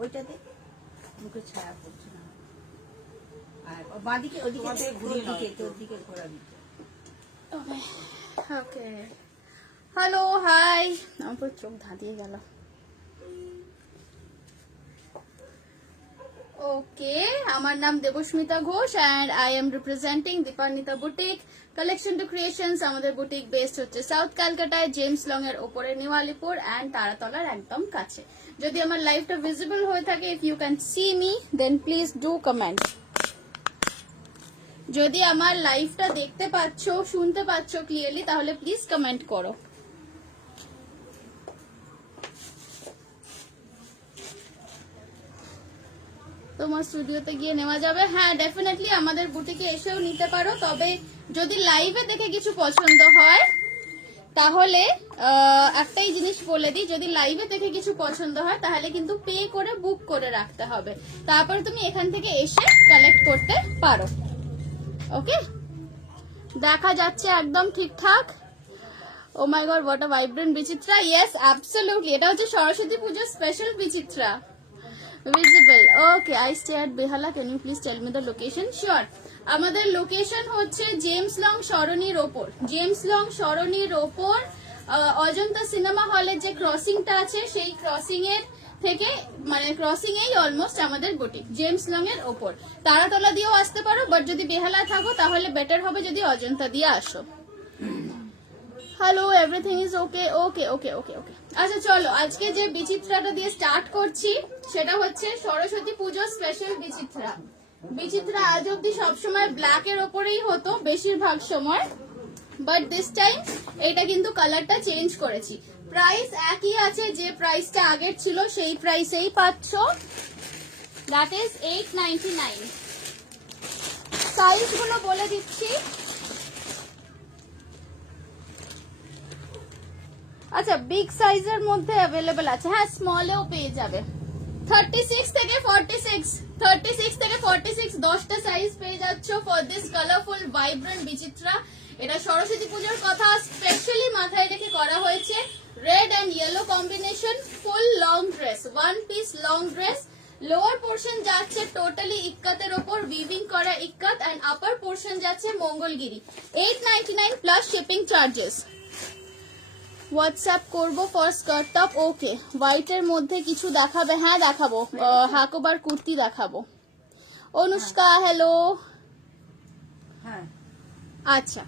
ওইটাতে মুখে ছায়া পড়ছে না। আর বাঁদিকে ওদিকে ঘুরিয়ে তোর দিকে ঘোরা দিতে। Okay, hello, hi. আমার পুরো চোখ ধাঁধিয়ে গেল। ওকে, আমার নাম Debasmita Ghosh and I am representing Dipanwita boutique collection to creations. আমাদের বুটিক বেসড হচ্ছে সাউথ ক্যালকাটায়, জেমস লং এর ওপরে, নিউ আলিপুর অ্যান্ড তারাতলার একদম কাছে। যদি আমার লাইভটা ভিজিবল হয়ে থাকে, if you can see me then please do comment. যদি আমার লাইভটা দেখতে পাচ্ছ, শুনতে পাচ্ছ ক্লিয়ারলি, তাহলে প্লিজ কমেন্ট করো। তোমার স্টুডিওতে গিয়ে নেওয়া যাবে? হ্যাঁ, ডেফিনেটলি আমাদের বুটিকে এসেও নিতে পারো। তবে যদি লাইভে দেখে কিছু পছন্দ হয় তাহলে একটাই জিনিস বলে দিই, যদি লাইভে দেখে কিছু পছন্দ হয় তাহলে কিন্তু পে করে বুক করে রাখতে হবে, তারপরে তুমি এখান থেকে এসে কালেক্ট করতে পারো। ওকে, দেখা যাচ্ছে একদম ঠিকঠাক। Oh my god, what a vibrant Bichitra. Yes, absolutely, এটা হচ্ছে সরস্বতী পুজোর special Bichitra. Visible. Okay, I stay at Behala. Can you please tell me the location? Sure. আমাদের লোকেশন হচ্ছে জেমস লং সরণির ওপর। জেমস লং সরণির ওপর অজন্তা সিনেমা হলের যে ক্রসিংটা আছে, সেই ক্রসিং এর থেকে, মানে ক্রসিং এই অলমোস্ট আমাদের বুটিক, জেমস লং এর ওপর। তারাতলা দিয়েও আসতে পারো, বাট যদি বেহালা থাকো তাহলে বেটার হবে যদি অজন্তা দিয়ে আসো। Hello, everything is okay. Okay okay okay okay আচ্ছা, চলো আজকে যে বিচিত্রাটা দিয়ে স্টার্ট করছি সেটা হচ্ছে সরস্বতী পুজো স্পেশাল বিচিত্রা। বিচিত্রা আজ অব্দি সবসময় ব্ল্যাক এর ওপরেই হতো বেশিরভাগ সময়, বাট দিস টাইম এটা কিন্তু কালারটা চেঞ্জ করেছি। প্রাইস একই আছে, যে প্রাইসটা আগের ছিল সেই প্রাইসেই পাচ্ছ, দ্যাট ইজ 899। সাইজ গুলো বলে দিচ্ছি। আচ্ছা, বিগ সাইজের মধ্যে অ্যাভেলেবল আছে, হ্যাঁ স্মলেও পেয়ে যাবে। 36 থেকে 46, 36 থেকে 46 10টা সাইজ পেয়ে যাচ্ছ for this colourful vibrant Bichitra. এটা সরস্বতী পুজোর কথা স্পেশালি মাথায় রেখে করা হয়েছে। Red and yellow combination, full long dress, one piece long dress. Lower portion যাচ্ছে টোটালি ইক্কাতের ওপর, উইভিং করা ইক্কাত, এন্ড আপার পোর্শন যাচ্ছে Mangalagiri. 899 plus shipping charges. WhatsApp করবো ফর স্কার্ট টপ। ওকে, হোয়াইটের মধ্যে কিছু দেখাবে? হ্যাঁ দেখাবো, হাকোবার কুর্তি দেখাবো। অনুষ্কা, হ্যালো। হ্যাঁ, আচ্ছা,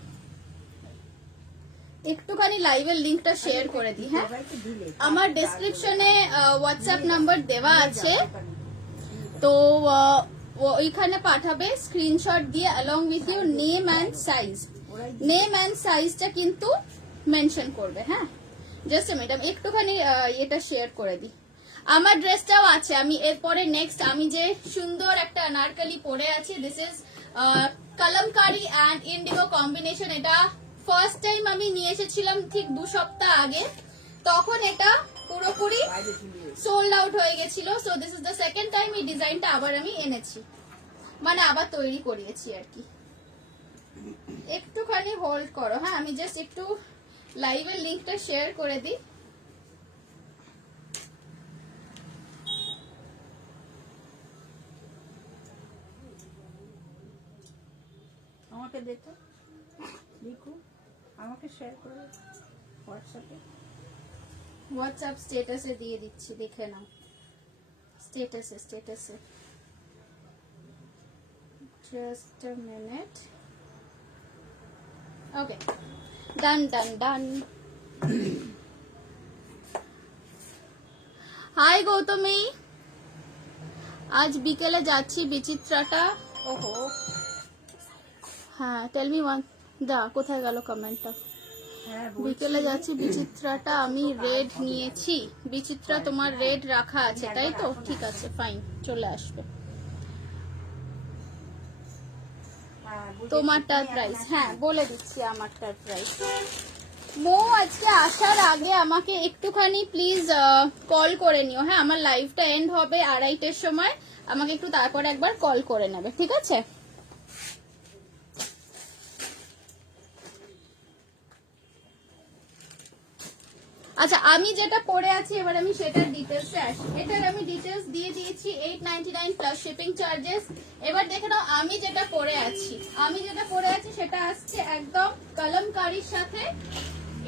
একটুখানি লাইভের লিংকটা শেয়ার করে দিই। হ্যাঁ, আমার ডেসক্রিপশনে হোয়াটসঅ্যাপ নাম্বার দেওয়া আছে, তো ওইখানে পাঠাবে স্ক্রিনশট দিয়ে along with your name and size. Name and সাইজটা কিন্তু মেনশন করবে। হ্যাঁ, জাস্ট ম্যাডাম একটুখানি এটা শেয়ার করে দিই। আমার ড্রেসটাও আছে, আমি এরপরে নেক্সট আমি যে সুন্দর একটা আনারকলি পরে আছি, this is kalamkari and Indigo combination. এটা ফার্স্ট টাইম আমি নিয়ে এসেছিলাম ঠিক 2 সপ্তাহ আগে, তখন এটা পুরোপুরি সোল্ড আউট হয়ে গেছিল। So this is the second time এই ডিজাইনটা আবার আমি এনেছি, মানে আবার তৈরি করিয়েছি আর কি। একটুখানি হোল্ড করো। হ্যাঁ, আমি জাস্ট একটু লাইভের লিংকটা শেয়ার করে দিই। আমাকে দেখো, দেখো আমাকে শেয়ার করে হোয়াটসঅ্যাপে। হোয়াটসঅ্যাপ স্ট্যাটাসে দিয়ে দিচ্ছি, দেখে নাও। স্ট্যাটাসে just a minute. Okay, done. Hi Gautami, আজ বিকেলে যাচ্ছি বিচিত্রাটা। ওহো, হ্যাঁ, টেল মি ওয়ান। কোথায় গেল কমেন্টটা? বিকেলে যাচ্ছি বিচিত্রাটা, আমি রেড নিয়েছি। বিচিত্রা তোমার রেড রাখা আছে তাই তো? ঠিক আছে, ফাইন, চলে আসবে। তোমারটার প্রাইস হ্যাঁ বলে দিচ্ছি, আমারটার প্রাইস। মো আজকে আসার আগে আমাকে একটুখানি প্লিজ কল করে নিও। হ্যাঁ, আমার লাইভটা এন্ড হবে 2:30টার সময়, আমাকে একটু তারপরে একবার কল করে নেবে, ঠিক আছে? আচ্ছা, আমি যেটা পরে আছি এবার আমি সেটার ডিটেলসে আসি। এটার আমি ডিটেলস দিয়ে দিই। দিচ্ছি 899 প্লাস শিপিং চার্জেস। এবার দেখে নাও আমি যেটা পরে আছি, সেটা আসছে একদম কলমকারীর সাথে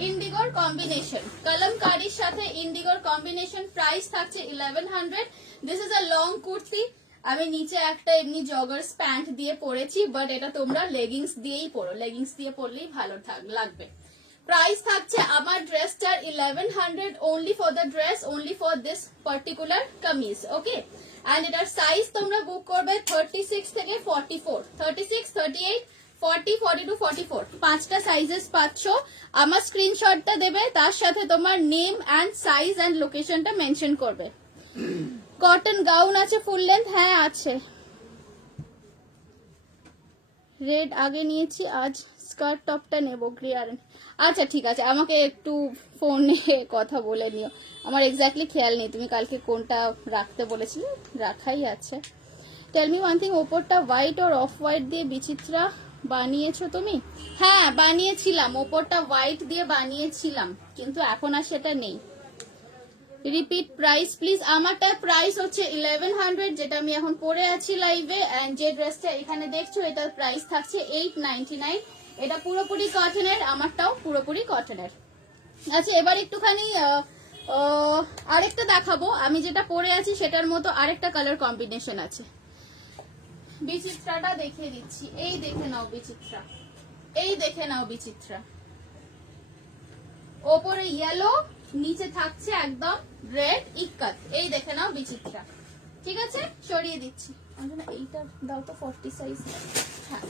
ইন্ডিগোর কম্বিনেশন। কলমকারীর সাথে ইন্ডিগোর কম্বিনেশন, প্রাইস থাকছে 1100। This is a long kurti. আমি নিচে একটা এমনি জগার্স প্যান্ট দিয়ে পরেছি, বাট এটা তোমরা লেগিংস দিয়েই পরো, লেগিংস দিয়ে পরলেই ভালো লাগবে। প্রাইস থাকছে আমার ড্রেসটার 1100 only for the dress, only for this particular kameez, okay. And এটার সাইজ তোমরা বুক করবে 36 থেকে 44, 36, 38, 40, 42, 44, পাঁচটা সাইজেস পাচ্ছ। আমার স্ক্রিনশটটা দেবে, তার সাথে তোমার নেম এন্ড সাইজ এন্ড লোকেশনটা মেনশন করবে। কটন গাউন আছে ফুল লেন্থ, হ্যাঁ আছে। রেড আগে নিয়েছি, আজ স্কার্ট টপটা নেবো গ্রে আর। আচ্ছা ঠিক আছে, আমাকে একটু ফোনে কথা বলে নিও, আমার এক্স্যাক্টলি খেয়াল নেই তুমি কালকে কোনটা রাখতে বলেছিলে, রাখাই আছে। টেল মি ওয়ান থিং, ওপরটা হোয়াইট আর অফ হোয়াইট দিয়ে বিচিত্রা বানিয়েছো তুমি? হ্যাঁ বানিয়েছিলাম, ওপরটা হোয়াইট দিয়ে বানিয়েছিলাম, কিন্তু এখন আর সেটা নেই। Repeat price please. আমারটা প্রাইস হচ্ছে 1100, যেটা আমি এখন পরে আছি লাইভে। এন্ড যে ড্রেসটা এখানে দেখছো এটার প্রাইস থাকছে 899। এটা পুরোপুরি কটনের, আমারটাও পুরোপুরি কটনের। আচ্ছা এবার একটুখানি আরেকটা দেখাবো। আমি যেটা পরে আছি সেটার মতো আরেকটা কালার কম্বিনেশন আছে, বিচিত্রাটা দেখিয়ে দিচ্ছি। এই দেখে নাও বিচিত্রা, এই দেখে নাও বিচিত্রা। ওপরে ইয়েলো, নিচে থাকছে একদম রেড ইক্কাত। এই দেখে নাও বিচিত্রা, ঠিক আছে? সরিয়ে দিচ্ছি, এইটা দাও তো 40 সাইজ। হ্যাঁ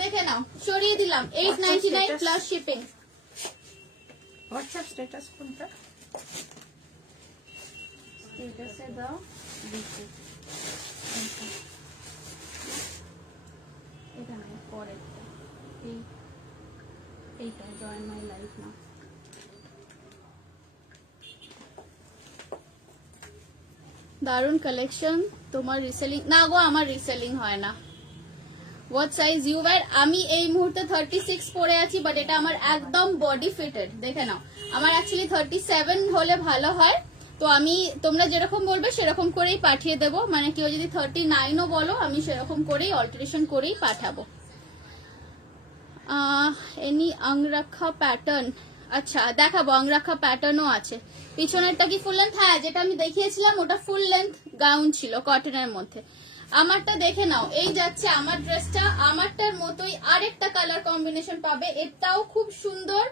দেখে নাও, সরিয়ে দিলাম। 899 প্লাস শিপিং। হোয়াটসঅ্যাপ স্ট্যাটাস কোনটা? স্ট্যাটাসে দাও, এটা না পরে, এইটা জয়েন মাই লাইফ না। দারুন কালেকশন। তোমার রিসেলিং না গো, আমার রিসেলিং হয় না। What size you wear? আমি এই মুহূর্তে 36 পরে আছি, বাট এটা আমার একদম বডি ফিটেড। দেখে নাও, আমার অ্যাকচুয়ালি 37 হলে ভালো হয়, তো আমি তোমরা যেরকম বলবে সেরকম করেই পাঠিয়ে দেবো। মানে কেউ যদি 39ও বলো, আমি সেরকম করেই অল্টারেশন করেই পাঠাবো। এনি আংরাখা প্যাটার্ন, আচ্ছা দেখাবো, আংরাখা প্যাটার্নও আছে। পিছনেরটা কি ফুল লেন্থ? হ্যাঁ, যেটা আমি দেখিয়েছিলাম ওটা ফুল লেন্থ গাউন ছিল কটনের মধ্যে। আমারটা দেখে নাও, এই যাচ্ছে আমার ড্রেসটা, আমারটার মতোই আরেকটা কালার কম্বিনেশন পাবে। এটাও খুব সুন্দর,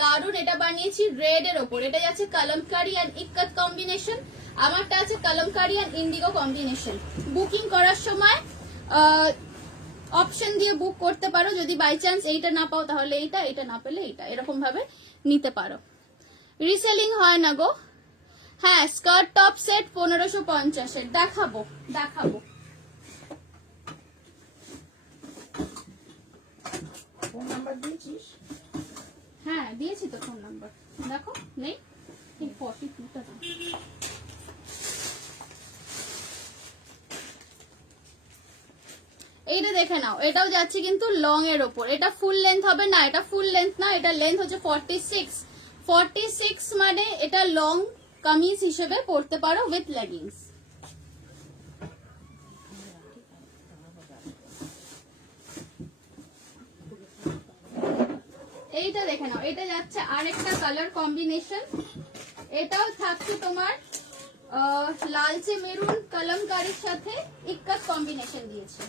দারুন। এটা বানিয়েছি রেড এর ওপর, এটা যাচ্ছে কলমকারি এন্ড ইক্কাত কম্বিনেশন। আমারটা আছে kalamkari and indigo combination. Booking করার সময় অপশন দিয়ে বুক করতে পারো, যদি বাই চান্স এইটা না পাও তাহলে এইটা, এটা না পেলে এইটা, এরকম ভাবে নিতে পারো। রিসেলিং হয় না গো। হ্যাঁ, স্কার্ট টপ সেট 1550 এর দেখাবো, দেখাবো। ফোন নাম্বার দিয়েছিস? হ্যাঁ দিয়েছি তো ফোন নাম্বার, দেখো নেই? এই 42টা দাও। এইটা দেখে নাও, এটাও যাচ্ছে কিন্তু লং এর ওপর। এটা ফুল লেন্থ হবে না, এটা ফুল লেন্থ না, এটা লেন্থ হচ্ছে 46। 46 মানে এটা লং কামিজ হিসেবে পরতে পারো উইথ লেগিংস। এইটা দেখে নাও, এটা যাচ্ছে আরেকটা কালার কম্বিনেশন। এটাও থাকছে তোমার লালচে মেরুন কলমকারীর সাথে ইক্কাত কম্বিনেশন দিয়েছে।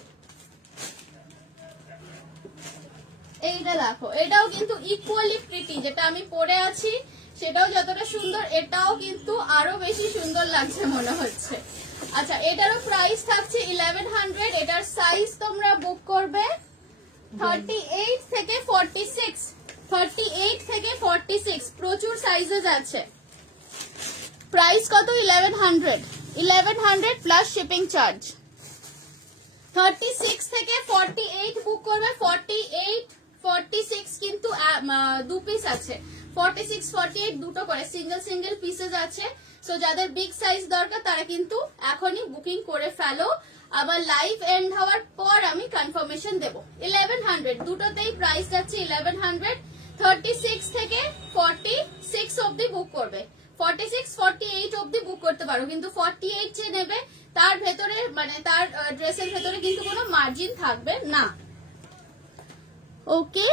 এইটা দেখো, এটাও কিন্তু ইকুয়ালি প্রিটি। যেটা আমি পরে আছি সেটাও যতটা সুন্দর, এটাও কিন্তু আরো বেশি সুন্দর লাগছে মনে হচ্ছে। আচ্ছা, এটারও প্রাইস থাকছে 1100। এটার সাইজ তোমরা বুক করবে 38 থেকে 46, 38 থেকে 46, প্রচুর সাইজেস আছে। প্রাইস কত? 1100, 1100 প্লাস শিপিং চার্জ। 36 থেকে 48 বুক করবে। 48, 46 কিন্তু দু পিস আছে। 46, 48 দুটো করে সিঙ্গেল সিঙ্গেল পিসেস আছে। সো যাদের বিগ সাইজ দরকার তারা কিন্তু এখনই বুকিং করে ফেলো, আবার লাইভ এন্ড হওয়ার পর আমি কনফার্মেশন দেব। 1100 দুটোতেই প্রাইস যাচ্ছে 1100। 36 থেকে 46 অবধি বুক করবে। 46 48 অবধি বুক করতে পারো, কিন্তু 48 যে নেবে তার ভেতরে মানে তার ড্রেসের ভেতরে কিন্তু কোনো মার্জিন থাকবে না। ওকে,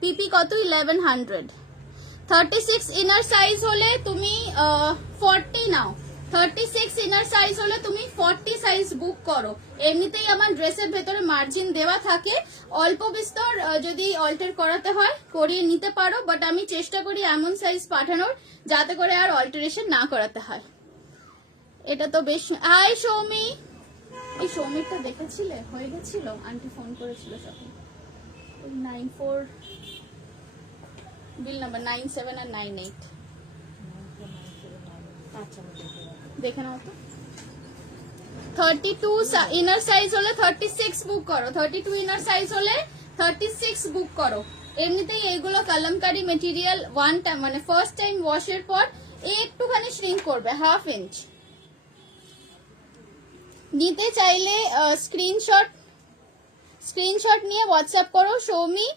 পিপি কত? 1100। 36 ইনার সাইজ হলে তুমি 40 নাও, 36 ইনার সাইজ হলে তুমি 40 সাইজ বুক করো। এমনিতেই আমার ড্রেসের ভেতরে মার্জিন দেওয়া থাকে, অল্প বিস্তর যদি অল্টার করাতে হয় করিয়ে নিতে পারো, বাট আমি চেষ্টা করি এমন সাইজ পাঠানোর যাতে করে আর অল্টারেশন না করাতে হয়। এটা তো বেশ। হাই সৌমি, এই সৌমিকটা দেখেছিলে? হয়ে গেছিল, আন্টি ফোন করেছিল সকালে। 94 বিল নাম্বার 97 আর 98 দেখে নাও তো। 32 ইনার সাইজ হলে 36 বুক করো, 32 ইনার সাইজ হলে 36 বুক করো। এমনিতেই এইগুলো কালামকারী মেটেরিয়াল, ওয়ান টাইম মানে ফার্স্ট টাইম ওয়াশের পর একটুখানি শ্রিঙ্ক করবে, 1/2 ইঞ্চ। নিতে চাইলে স্ক্রিনশট নিয়ে হোয়াটসঅ্যাপ করো। সৌমি,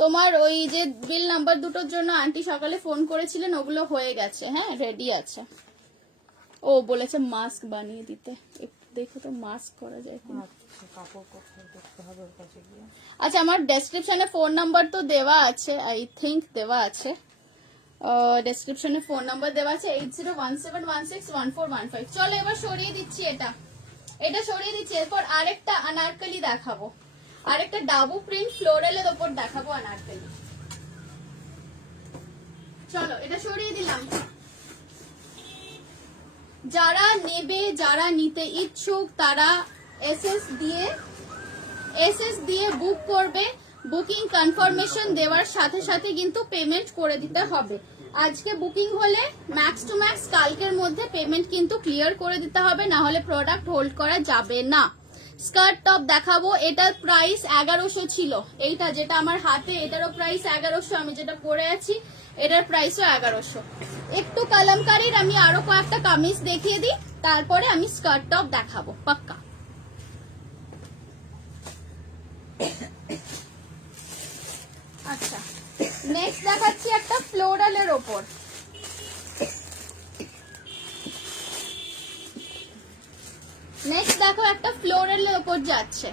তোমার ওই যে বিল নাম্বার দুটোর জন্য আন্টি সকালে ফোন করেছিলেন, ওগুলো হয়ে গেছে, হ্যাঁ রেডি আছে। ও বলেছে মাস্ক বানিয়ে দিতে, একটু দেখো তো মাস্ক করা যায় কিনা। আচ্ছা, আমার ডেসক্রিপশনে ফোন নাম্বার তো দেওয়া আছে, আই থিঙ্ক দেওয়া আছে, ডেসক্রিপশনে ফোন নাম্বার দেওয়া আছে 8017161415। চলো এবার সরিয়ে দিচ্ছি, এটা সরিয়ে দিচ্ছি। এরপর আরেকটা আনারকলি দেখাবো, আরেকটা ডাবু প্রিন্ট ফ্লোরালের ওপর দেখাবো আনারকলি। চলো এটা সরিয়ে দিলাম। যারা নেবে, যারা নিতে ইচ্ছুক তারা এসএস দিয়ে বুক করবে। বুকিং কনফার্মেশন দেওয়ার সাথে সাথে কিন্তু পেমেন্ট করে দিতে হবে। আজকে বুকিং হলে ম্যাক্স টু ম্যাক্স কালকের মধ্যে পেমেন্ট কিন্তু ক্লিয়ার করে দিতে হবে, না হলে প্রোডাক্ট হোল্ড করা যাবে না। স্কার্ট টপ দেখাবো, এটার প্রাইস 1100 ছিল। এইটা যেটা আমার হাতে, এটারও প্রাইস 1100। আমি যেটা পরে আছি এটার প্রাইসও 1100। একটু কালামকারীর আমি আরো কয়েকটা কামিজ দেখিয়ে দিই, তারপরে আমি স্কার্ট টপ দেখাবো পাক্কা। আচ্ছা, নেক্সট দেখাচ্ছি একটা ফ্লোরালের ওপর। নেক্সট দেখো একটা ফ্লোরালের ওপর যাচ্ছে,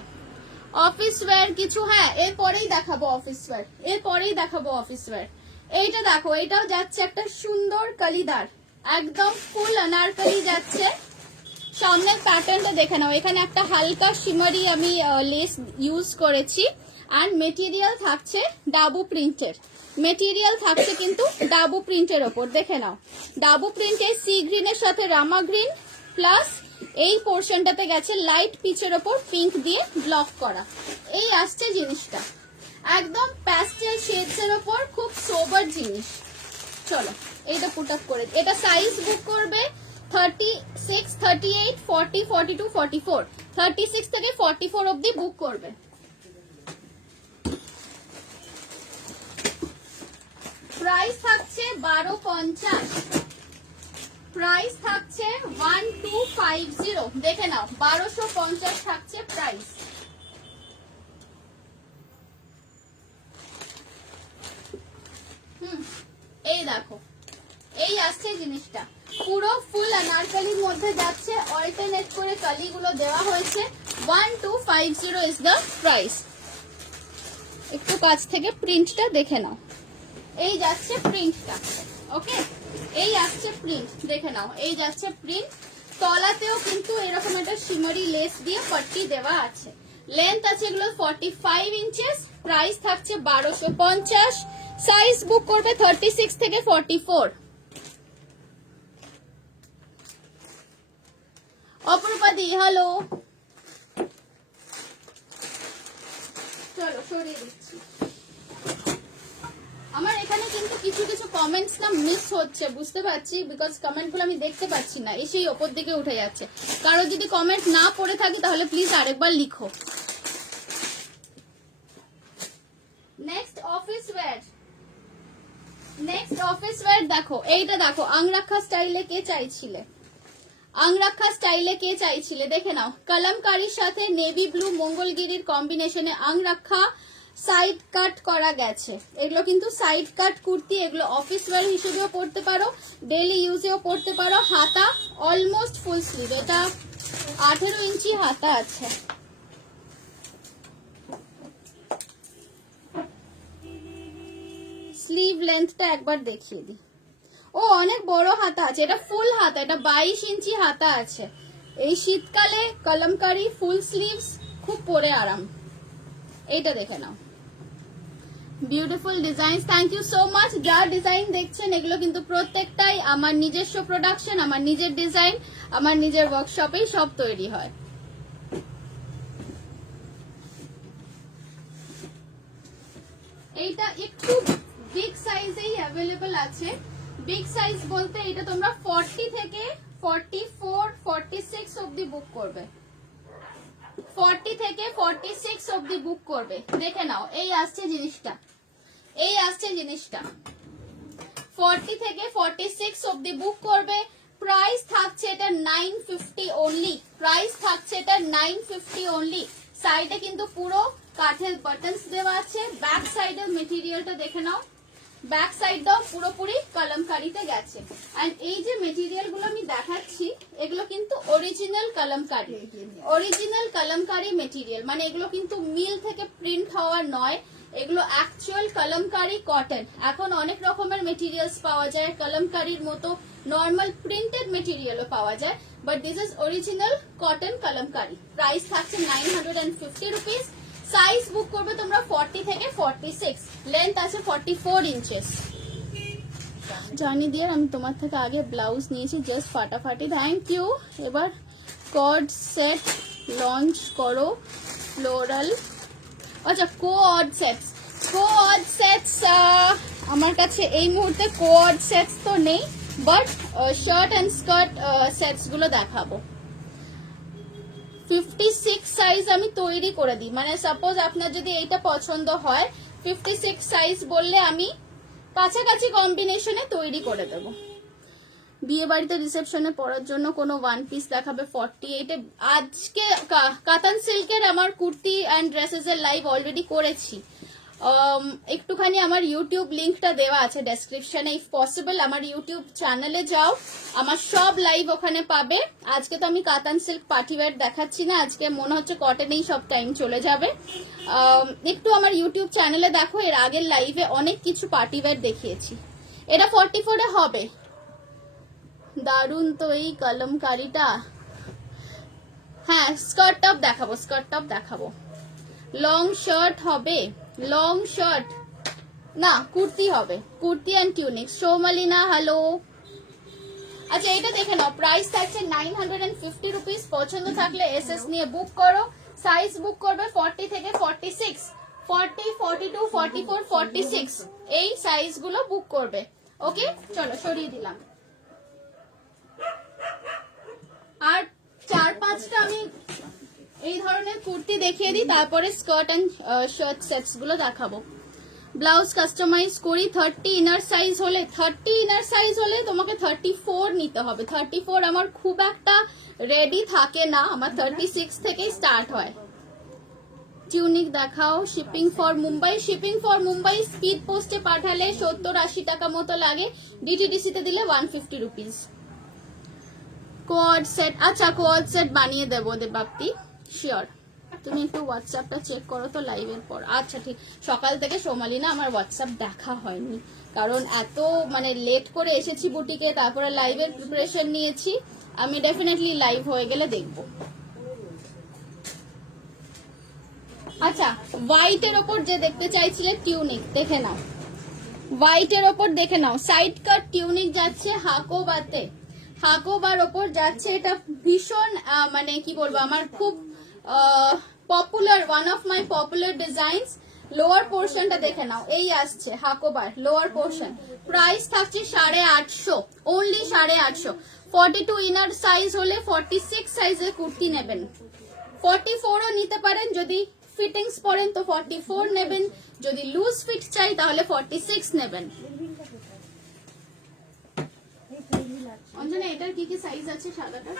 অফিস ওয়্যার কিছু। হ্যাঁ, এরপরেই দেখাবো অফিস ওয়্যার। এইটা দেখো, এটাও যাচ্ছে একটা সুন্দর কালিদার, একদম ফুল আনারকলি যাচ্ছে। সামনের প্যাটার্নটা দেখে নাও, এখানে একটা হালকা শিমারি আমি লেস ইউজ করেছি। আর মেটেরিয়াল থাকছে ডাবু প্রিন্টের, কিন্তু ডাবু প্রিন্টের ওপর দেখে নাও। ডাবু প্রিন্টের সি গ্রিনের সাথে রামা গ্রিন, প্লাস এই পোর্শনটাতে গেছে লাইট পিচের ওপর পিঙ্ক দিয়ে ব্লক করা। এই আসছে জিনিসটা, একদম প্যাস্টেল শেডস এর ওপর, খুব সোবার জিনিস। চলো এইটা পুট আপ করে, এটা সাইজ বুক করবে 36, 38, 40, 42, 44, 36 থেকে 44 অবধি বুক করবে। প্রাইস থাকছে 1250, প্রাইস থাকছে 1250। দেখে নাও, 1250 থাকছে প্রাইস। এই দেখো, এই আসছে জিনিসটা, পুরো ফুল আনারকলির মধ্যে যাচ্ছে, অল্টারনেট করে কালিগুলো দেওয়া হয়েছে। 1250 ইজ দ্য প্রাইস। একটু কাছ থেকে প্রিন্টটা দেখে নাও, এই যাচ্ছে প্রিন্টটা। ওকে, এই আসছে প্রিন্ট, দেখে নাও, এই যাচ্ছে প্রিন্ট। তলাতেও কিন্তু এরকম একটা শিমারি লেস দিয়ে পট্টি দেওয়া আছে। লেন্থ আছে এগুলো 45 ইঞ্চেস, প্রাইস থাকছে 1250। সাইজ বুক করবে 36 থেকে 44। অপরূপাদি হ্যালো, চলো সরিয়ে দিচ্ছি। আমার এখানে কিন্তু কিছু কিছু কমেন্টস না মিস হচ্ছে, বুঝতে পারছি, বিকজ কমেন্টগুলো আমি দেখতে পাচ্ছি না, এসেই ওপর দিকে উঠে যাচ্ছে। কারো যদি কমেন্ট না পড়ে থাকে তাহলে প্লিজ আরেকবার লিখো। নেক্সট অফিস ওয়্যার দেখো, এইটা দেখো, আংরাক্ষা স্টাইলে কে চাইছিলে, দেখে নাও। কালামকারীর সাথে নেভি ব্লু মঙ্গলগিরির কম্বিনেশনে আংরাক্ষা, সাইড কাট করা গেছে, এগুলো কিন্তু সাইড কাট কুর্তি, এগুলো অফিস ওয়্যার হিসেবেও পরতে পারো, ডেইলি ইউজেও পরতে পারো। হাতা অলমোস্ট ফুল স্লিভ, এটা 18 ইঞ্চি হাতা আছে। স্লিভ লেন্থটা একবার দেখিয়ে দিই। ও অনেক বড় হাতা আছে, এটা ফুল হাতা, এটা 22 ইঞ্চি হাতা আছে। এই শীতকালে কলমকারি ফুল স্লিভস খুব পরে আরাম। এইটা দেখে নাও, beautiful design. Thank you so much. যা ডিজাইন দেখছেন এগুলো কিন্তু প্রত্যেকটাই আমার নিজস্ব প্রোডাকশন, আমার নিজের ডিজাইন, আমার নিজের ওয়ার্কশপেই সব তৈরি হয়। এইটা একটু বিগ সাইজেই অ্যাভেলেবল আছে। বিগ সাইজ বলতে এটা তোমরা 40 থেকে 44, 46 অবধি বুক করবে। 40 থেকে 46 অবধি বুক করবে। দেখে নাও, এই আসছে জিনিসটা, এই আসছে জিনিসটা। 40 থেকে 46 অবধি বুক করবে। প্রাইস থাকছে এটা 950 অনলি। প্রাইস থাকছে এটা 950 অনলি। সাইডে কিন্তু পুরো কাঠের বাটনস দেওয়া আছে। ব্যাক সাইডের মেটেরিয়ালটা দেখে নাও, ব্যাক সাইডটাও পুরোপুরি কলমকারিতে গেছে। এন্ড এই যে মেটেরিয়াল গুলো আমি দেখাচ্ছি এগুলো কিন্তু original kalamkari, original kalamkari material, মানে এগুলো কিন্তু মিল থেকে প্রিন্ট হওয়া নয়, এগুলো অ্যাকচুয়াল কলমকারি কটন। এখন অনেক রকমের মেটেরিয়ালস পাওয়া যায়, কলমকারির মতো নর্মাল প্রিন্টেড মেটেরিয়ালও পাওয়া যায়, but this is original cotton kalamkari. Price থাকছে 950 রুপিস। সাইজ বুক করবে তোমরা 40 থেকে 46, লেন্থ আছে 44 ইঞ্চেস। জানি দিয়ে আমি তোমার থেকে আগে ব্লাউজ নিয়েছি, জাস্ট ফাটাফাটি। Thank you. এবার কর্ড সেট লঞ্চ করো, ফ্লোরাল। আচ্ছা, কোঅর্ড সেটস, কোঅর্ড সেটস আমার কাছে এই মুহূর্তে কোঅর্ড সেটস তো নেই, but shirt and skirt sets গুলো দেখাবো। 56 সাইজ আমি তৈরি করে দিই, মানে সাপোজ আপনার যদি এইটা পছন্দ হয় 56 সাইজ বললে আমি কাছাকাছি কম্বিনেশনে তৈরি করে দেবো। বিয়ে বাড়িতে রিসেপশনে পরার জন্য কোনো ওয়ান পিস দেখাবে 48-এ। আজকে কাতান সিল্কের আমার কুর্তি অ্যান্ড ড্রেসেস এর লাইভ অলরেডি করেছি, একটুখানি আমার ইউটিউব লিঙ্কটা দেওয়া আছে ডেসক্রিপশনে। ইফ পসিবল আমার ইউটিউব চ্যানেলে যাও, আমার সব লাইভ ওখানে পাবে। আজকে তো আমি কাতান সিল্ক পার্টিওয়্যার দেখাচ্ছি না, আজকে মনে হচ্ছে কটনেই সব টাইম চলে যাবে। একটু আমার ইউটিউব চ্যানেলে দেখো, এর আগের লাইভে অনেক কিছু পার্টিওয়্যার দেখিয়েছি। এটা 44-এ হবে। দারুন তো এই কলমকারিটা। হ্যাঁ, স্কার্ট টপ দেখাবো, স্কার্ট টপ দেখাবো। লং শার্ট হবে, লং শার্ট না কুর্তি হবে, কুর্তি অ্যান্ড টিউনিক। সৌমালিনা হ্যালো। আচ্ছা, এটা দেখে নাও, প্রাইস থাকছে 950 রুপিস। পছন্দ থাকলে এসএস নিয়ে বুক করো। সাইজ বুক করবে 40 থেকে 46, 40, 42, 44, 46 এই সাইজ গুলো বুক করবে। ওকে, চলো সরিয়ে দিলাম। আর 4-5টা আমি এই ধরনের কুর্তি দেখিয়ে দিই, তারপরে স্কার্ট এন্ড শার্ট সেটস গুলো দেখাবো। ব্লাউজ কাস্টমাইজ করি 30 ইনার সাইজ হলে, 30 ইনার সাইজ হলে তোমাকে 34 নিতে হবে। 34 আমার খুব একটা রেডি থাকে না, আমার 36 থেকেই স্টার্ট হয়। টিউনিক দেখাও। Shipping for Mumbai, shipping for Mumbai speed পোস্টে পাঠালে 70-80 টাকা মতো লাগে, ডিটিডিসি তে দিলে 150 রুপিস। কোয়াড সেট, আচ্ছা কোয়াড সেট বানিয়ে দেবো দেবাপ্তি, শিওর। তুমি একটু হোয়াটসঅ্যাপটা চেক করো তো লাইভের পর। আচ্ছা ঠিক, সকাল থেকে সোমালি না আমার হোয়াটসঅ্যাপ দেখা হয়নি, কারণ এত মানে লেট করে এসেছি বুটিকে, তারপরে লাইভের প্রিপারেশন নিয়েছি। আমি ডেফিনেটলি লাইভ হয়ে গেলে দেখব। আচ্ছা, হোয়াইটের ওপর যে দেখতে চাইছিলে টিউনিক দেখে নাও, হোয়াইটের ওপর দেখে নাও। সাইড কাট টিউনিক যাচ্ছে হাকোবাতে, হাকোবার ওপর যাচ্ছে। এটা ভীষণ মানে কি বলবো, আমার খুব popular, one of my popular designs. Lower পোর্শনটা দেখে নাও, এই আসছে হাকোবার লোয়ার পোর্শন। প্রাইস থাকছে 850, অনলি 850। 42 ইনার সাইজ হলে 46 সাইজের কুর্তি নেবেন, 44ও নিতে পারেন। যদি ফিটিংস পরেন তো 44 নেবেন, যদি লুজ ফিট চাই তাহলে 46 নেবেন। অঞ্জনা এটার কি কি সাইজ আছে সাদাটা?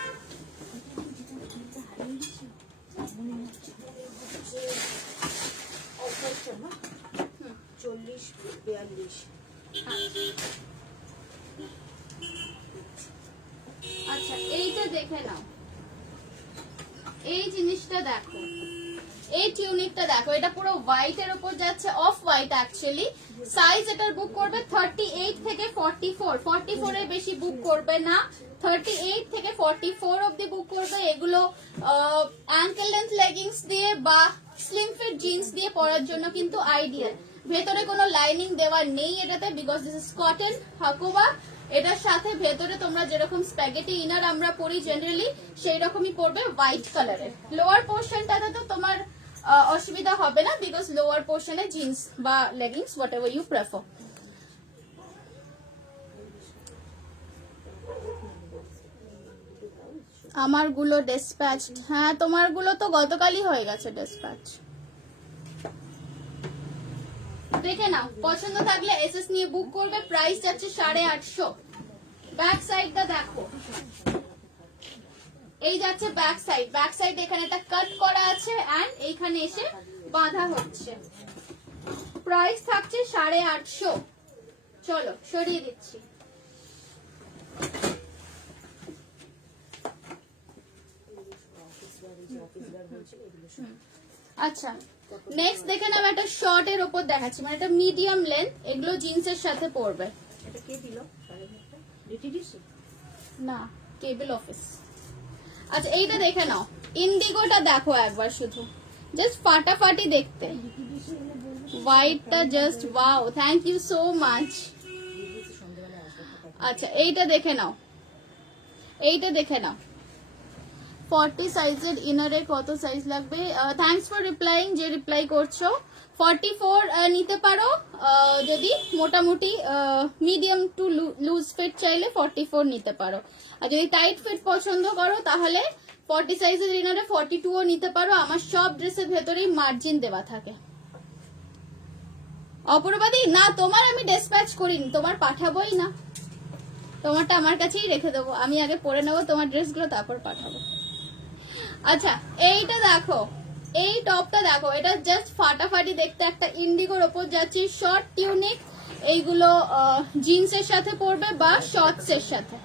অফারটা না 40-42। আচ্ছা এইটা দেখে নাও, এই জিনিসটা দেখো, এই টিউনিকটা দেখো, এটা পুরো হোয়াইট এর উপর যাচ্ছে, অফ হোয়াইট অ্যাকচুয়ালি। সাইজ এটার বুক করবে 38 থেকে 44, 44 এর বেশি বুক করবে না, 38 থেকে 44 অবধি বুক করবে। এগুলো অ্যাঙ্কেল লেন্থ লেগিংস দিয়ে বা স্লিম ফিট জিন্স দিয়ে পরার জন্য কিন্তু আইডিয়াল। ভেতরে কোনো লাইনিং দেওয়া নেই এটাতে, because this is cotton Hakoba. এটার সাথে ভেতরে তোমরা যেরকম স্প্যাগেটি ইনার আমরা পরি জেনারেলি সেই রকমই পড়বে, হোয়াইট কালারের। লোয়ার পোর্শনটাতে তো তোমার অসুবিধা হবে না, বিকজ লোয়ার পোর্শনে জিন্স বা leggings whatever you prefer. আমার গুলো ডিসপ্যাচ, হ্যাঁ তোমার গুলো তো গতকালই হয়ে গেছে ডিসপ্যাচ। দেখে নাও, পছন্দ থাকলে এসএস নিয়ে বুক করবে। প্রাইস যাচ্ছে 850। ব্যাক সাইডটা দেখো, এই যাচ্ছে ব্যাক সাইড। ব্যাক সাইড এখানে একটা কাট করা আছে এন্ড এইখানে এসে বাঁধা হচ্ছে। প্রাইস থাকছে 850। চলো সরিয়ে দিচ্ছি। আচ্ছা নেক্সট দেখে নাও, একটা শর্ট এর উপর দেখাচ্ছি, মানে এটা মিডিয়াম লেন্থ। এগুলো জিন্সের সাথে পরবে। এটা কে দিল? ডিটিডিসি না, কেবল অফিস। আচ্ছা এইটা দেখে নাও, ইন্ডিগোটা দেখো একবার, শুধু জাস্ট ফাটাফাটি দেখতে। হোয়াইটটা just wow, thank you so much. আচ্ছা এইটা দেখে নাও, এইটা দেখে নাও। 40 সাইজের ইনারে কত সাইজ লাগবে? থ্যাঙ্কস ফর রিপ্লাইং, যে রিপ্লাই করছো। 44 নিতে পারো, যদি মোটামুটি মিডিয়াম টু লুজ ফিট চাইলে 44 নিতে পারো। আর যদি টাইট ফিট পছন্দ করো তাহলে 40 সাইজের ইনারে 42ও নিতে পারো। আমার সব ড্রেসের ভেতরেই মার্জিন দেওয়া থাকে। অপূর্বাদি না, তোমার আমি ডিসপ্যাচ করিনি, তোমার পাঠাবোই না, তোমারটা আমার কাছেই রেখে দেবো। আমি আগে পরে নেবো তোমার ড্রেসগুলো, তারপর পাঠাবো। আচ্ছা এইটা দেখো, এই টপটা দেখো, এটা জাস্ট ফাটাফাটি দেখতে, একটা ইন্ডিগোর ওপর যাচ্ছে, শর্ট টিউনিক। এইগুলো জিন্সের সাথে পরবে বা শর্টস এর সাথে।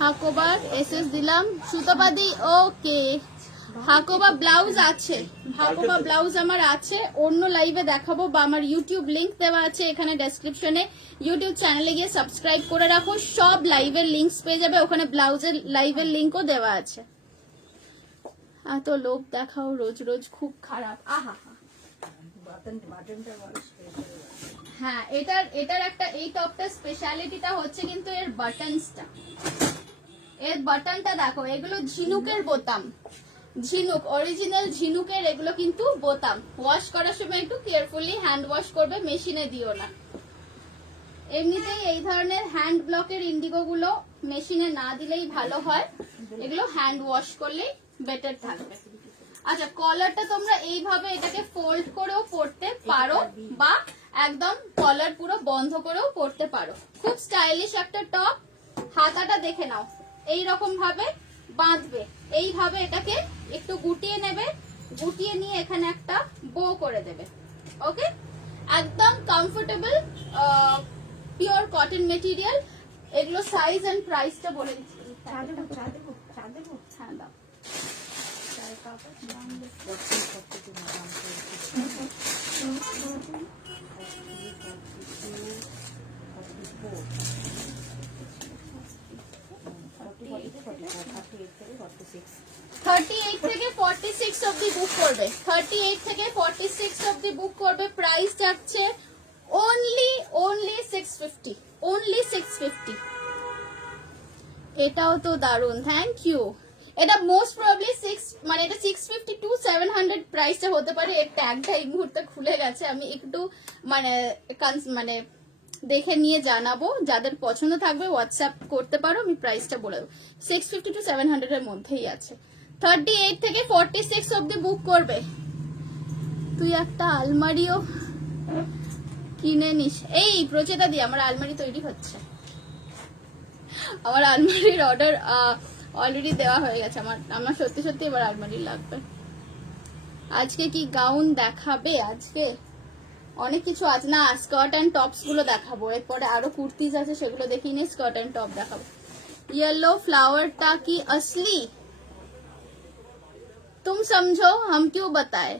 হাকোবার এসএস দিলাম। সুতোবাদি ওকে। হাকোবা ব্লাউজ আছে, হাকোবা ব্লাউজ আমার আছে, অন্য লাইভে দেখাবো, বা আমার ইউটিউব লিংক দেওয়া আছে এখানে ডেসক্রিপশনে। ইউটিউব চ্যানেলে গিয়ে সাবস্ক্রাইব করে রাখো, সব লাইভের লিঙ্কস পেয়ে যাবে ওখানে, ব্লাউজের লাইভের লিঙ্কও দেওয়া আছে। এত লোভ দেখাও রোজ রোজ, খুব খারাপ। আহা বাটনটা বড় স্পেশাল। হ্যাঁ এটার একটা, এই টপটার স্পেশালিটিটা হচ্ছে কিন্তু এর বাটনসটা। এর বাটনটা দেখো, এগুলো ঝিনুকের বোতাম, ঝিনুক, অরিজিনাল ঝিনুকের এগুলো কিন্তু বোতাম। ওয়াশ করার সময় একটু কেয়ারফুলি হ্যান্ড ওয়াশ করবে, মেশিনে দিও না। এমনিতেই এই ধরনের হ্যান্ড ব্লকের ইন্ডিগো গুলো মেশিনে না দিলেই ভালো হয়, এগুলো হ্যান্ড ওয়াশ করলেই বেটার থাকবে। আচ্ছা কলারটা তোমরা এইভাবে এটাকে ফোল্ড করেও পরতে পারো, বা একদম কলার পুরো বন্ধ করেও পরতে পারো। খুব স্টাইলিশ একটা টপ। হাতাটা দেখে নাও, এই রকম ভাবে বাঁধবে, এইভাবে এটাকে একটু গুটিয়ে নেবে, গুটিয়ে নিয়ে এখানে একটা বো করে দেবে। ওকে, একদম কমফোর্টেবল পিওর কটন মেটেরিয়াল। এগুলো সাইজ এন্ড প্রাইসটা বলে দিচ্ছি। চা দেবো হ্যাঁ দাও। 38 থেকে 46 অবধি বুক করবে, 38 থেকে 46 অবধি বুক করবে। প্রাইস যাচ্ছে only 650, only 650। এটাও তো দারুন, থ্যাংক ইউ। এটা মোস্ট প্রবাবলি 6, মানে এটা 650 to 700 প্রাইসটা হতে পারে। এর ট্যাগটা এই মুহূর্তে খুলে গেছে, আমি একটু মানে দেখে নিয়ে জানাবো। যাদের পছন্দ থাকবে হোয়াটসঅ্যাপ করতে পারো, আমি প্রাইসটা বলে দেবো। 650 to 700 এর মধ্যেই আছে। 38 থেকে 46 অবধি বুক করবে। তুই একটা আলমারিও কিনে নিস। এই প্রচেতা দি, আমার আলমারি তৈরি হচ্ছে, আমার আলমারির অর্ডার অলরেডি দেওয়া হয়ে গেছে। আমার সত্যি সত্যি এবার আলমারি লাগবে। আজকে কি গাউন দেখাবে? আজকে অনেক কিছু আছে না, স্কার্ট অ্যান্ড টপস গুলো দেখাবো, এরপরে আরো কুর্তিজ আছে সেগুলো দেখিয়ে নিই, স্কার্ট অ্যান্ড টপ দেখাবো। येलो फ्लावरটা কি असली? तुम समझो हम क्यों बताए।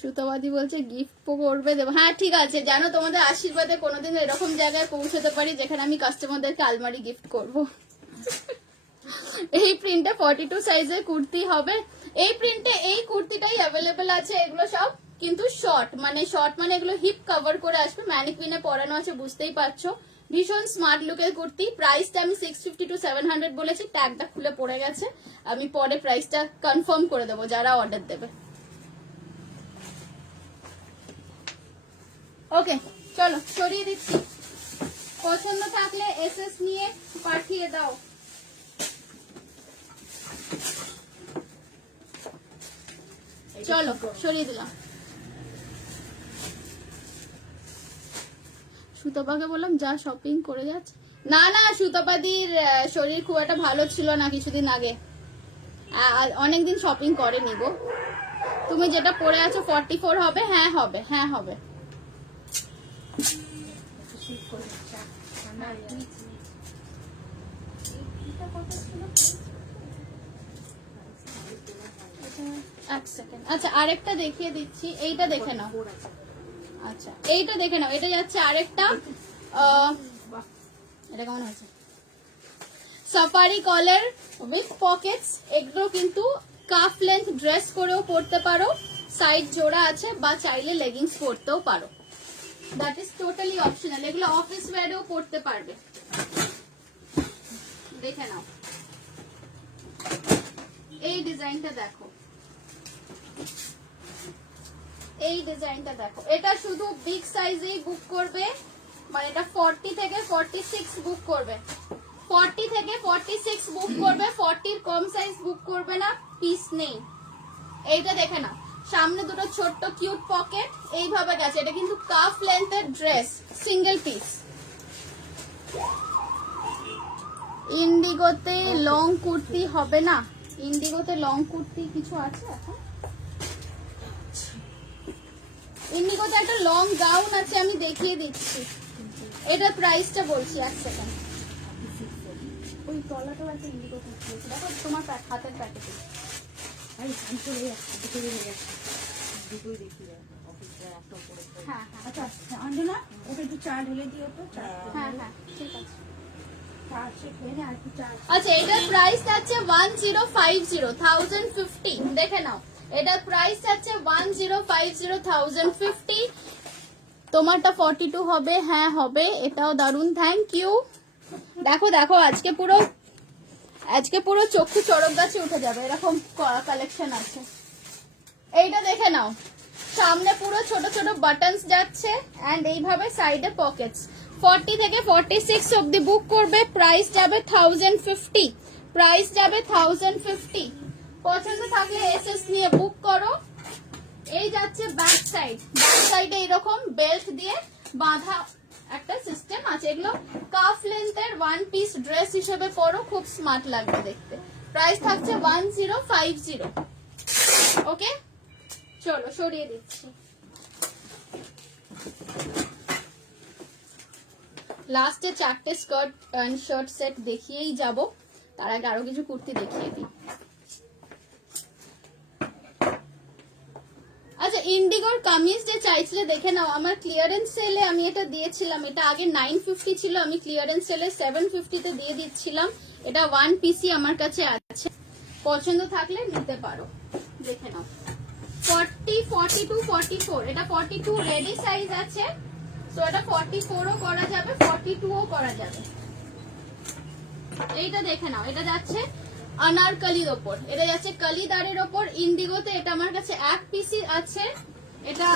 সুতবাদী বলছে গিফট করবে দেবো, হ্যাঁ ঠিক আছে, জানো তোমাদের আশীর্বাদে কোনোদিন এরকম জায়গায় পৌঁছতে পারি যেখানে আমি কাস্টমারদেরকে আলমারি গিফট করব। এই প্রিন্টে 42 সাইজের কুর্তি হবে। এই প্রিন্টে এই কুর্তিটাই অ্যাভেলেবেল আছে, এগুলো সব কিন্তু শর্ট মানে এগুলো হিপ কভার করে আসবে, ম্যানিকুইনে পরানো আছে, বুঝতেই পারছো। ভীষণ স্মার্ট লুকের কুর্তি। প্রাইসটা আমি 650 to 700 বলেছি, ট্যাগটা খুলে পড়ে গেছে, আমি পরে প্রাইসটা কনফার্ম করে দেবো যারা অর্ডার দেবে। ওকে চলো সরিয়ে দিচ্ছি, পছন্দ থাকলে এসএস নিয়ে পাঠিয়ে দাও। চলো সরিয়ে দিলাম। সুতপাকে বললাম যা শপিং করে যাচ্ছে, না না সুতপাদির শরীর খুব একটা ভালো ছিল না কিছুদিন আগে, অনেকদিন শপিং করেনি গো। তুমি যেটা পরে আছো 44 হবে? হ্যাঁ হবে, হ্যাঁ হবে। এক সেকেন্ড, আচ্ছা আরেকটা দেখিয়ে দিচ্ছি, এইটা দেখে নাও। আচ্ছা এইটা দেখে নাও, এটা যাচ্ছে আরেকটা, এটা কেমন হয়েছে? সাফারি কলার উইথ পকেটস, এগুলো কিন্তু কাফ লেন্থ ড্রেস করেও পরতে পারো, সাইড জোড়া আছে, বা চাইলে লেগিংস পরতেও পারো, দ্যাট ইজ টোটালি অপশনাল। এগুলো অফিস ওয়্যারেও পরতে পারবে। দেখে নাও এই ডিজাইনটা, দেখো এই ডিজাইনটা দেখো, এটা শুধু বিগ সাইজেই বুক করবে, মানে এটা 40 থেকে 46 বুক করবে, 40 থেকে 46 বুক করবে, 40 কম সাইজ বুক করবে না, পিস নেই। এইটা দেখে নাও, সামনে দুটো ছোট্ট কিউট পকেট এইভাবে গেছে, এটা কিন্তু কাফ লেন্থের ড্রেস, সিঙ্গেল পিস। ইন্ডিগোতে লং কুর্তি হবে না? ইন্ডিগোতে লং কুর্তি কিছু আছে এখন? ইন্ডিগোতে একটা লং গাউন আছে, আমি দেখিয়ে দিচ্ছি, এটার প্রাইসটা বলছি, এক সেকেন্ড। ওই তলাটাও আছে ইন্ডিগোতে, দেখো তোমার হাতের প্যাকেটে। হ্যাঁ হ্যাঁ আচ্ছা অঞ্জনা ওটা একটু চা ঢেলে দিও তো। হ্যাঁ হ্যাঁ ঠিক আছে। আচ্ছা আচ্ছা এটার প্রাইস যাচ্ছে 1050 দেখে নাও, এটার প্রাইস যাচ্ছে 1050 তোমারটা 42 হবে? হ্যাঁ হবে, এটাও দারুন, থ্যাংক ইউ। দেখো দেখো আজকে পুরো চক্ষু চড়ক গাছে উঠে যাবে, এরকম কালেকশন আছে। এইটা দেখে নাও, সামনে পুরো ছোট ছোট বাটনস যাচ্ছে এন্ড এইভাবে সাইডে পকেটস। 40 থেকে 46 অবধি বুক করবে, প্রাইস যাবে 1050, প্রাইস যাবে 1050। পছন্দ থাকলে এসএস নিয়ে বুক করো। এই যাচ্ছে ব্যাক সাইডে এরকম বেল্ট দিয়ে বাঁধা একটা সিস্টেম আছে, এগুলো কাফ লেন্থের ওয়ান পিস ড্রেস হিসেবে পরো, খুব স্মার্ট লাগবে দেখতে। প্রাইস থাকছে 1050। ওকে চলো সরিয়ে দিচ্ছি। লাস্টে 4টে স্কার্ট এন্ড শার্ট সেট দেখিয়েই যাব, তার আগে আরো কিছু কুর্তি দেখিয়ে দিই। আচ্ছা ইন্ডিগোর কামিজ যে চাইছিলে দেখে নাও, আমার ক্লিয়ারেন্স সেলে আমি এটা দিয়েছিলাম, এটা আগে 950 ছিল, আমি ক্লিয়ারেন্স সেলে 750 তে দিয়ে দিচ্ছিলাম। এটা ওয়ান পিসি আমার কাছে আছে, পছন্দ থাকলে নিতে পারো, দেখে নাও। 40, 42, 44, এটা 42 রেডি সাইজ আছে, তো এটা 44ও করা যাবে, 42ও করা যাবে। এইটা দেখে নাও, এটা যাচ্ছে अनारकलिर ওপর, এটা যাচ্ছে কালিদারের ওপর, ইন্ডিগোতে এটা আমার কাছে এক পিসই আছে, এটা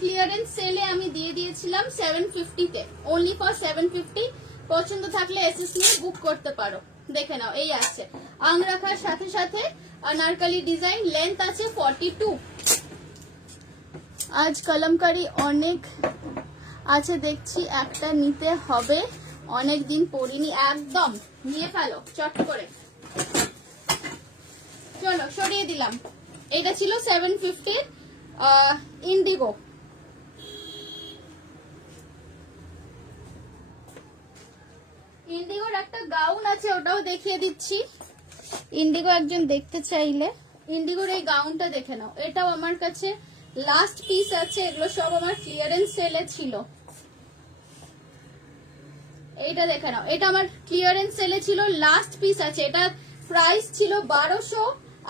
ক্লিয়ারেন্স সেলে আমি দিয়ে দিয়েছিলাম 750 তে, অনলি ফর 750। পছন্দ থাকলে এসএস নিয়ে বুক করতে পারো। দেখে নাও এই আছে আংরাখার সাথে সাথে अनारकली ডিজাইন, লেন্থ আছে 42। আজ কলমকারি অনেক আছে দেখছি, একটা নিতে হবে, অনেক দিন পরিনি, একদম নিয়ে ফেলো চট করে। চলো সরিয়ে দিলাম। এটা ছিল 750 ইন্ডিগো। ইন্ডিগোর একটা গাউন আছে, ওটাও দেখিয়ে দিচ্ছি। ইন্ডিগো একজন দেখতে চাইলে ইন্ডিগোর এই গাউনটা দেখে নাও। এটাও আমার কাছে লাস্ট পিস আছে, এগুলো সব আমার ক্লিয়ারেন্স সেলে ছিল। এইটা দেখে নাও, এটা আমার ক্লিয়ারেন্স সেলে ছিল, লাস্ট পিস আছে। এটা প্রাইস ছিল 1200,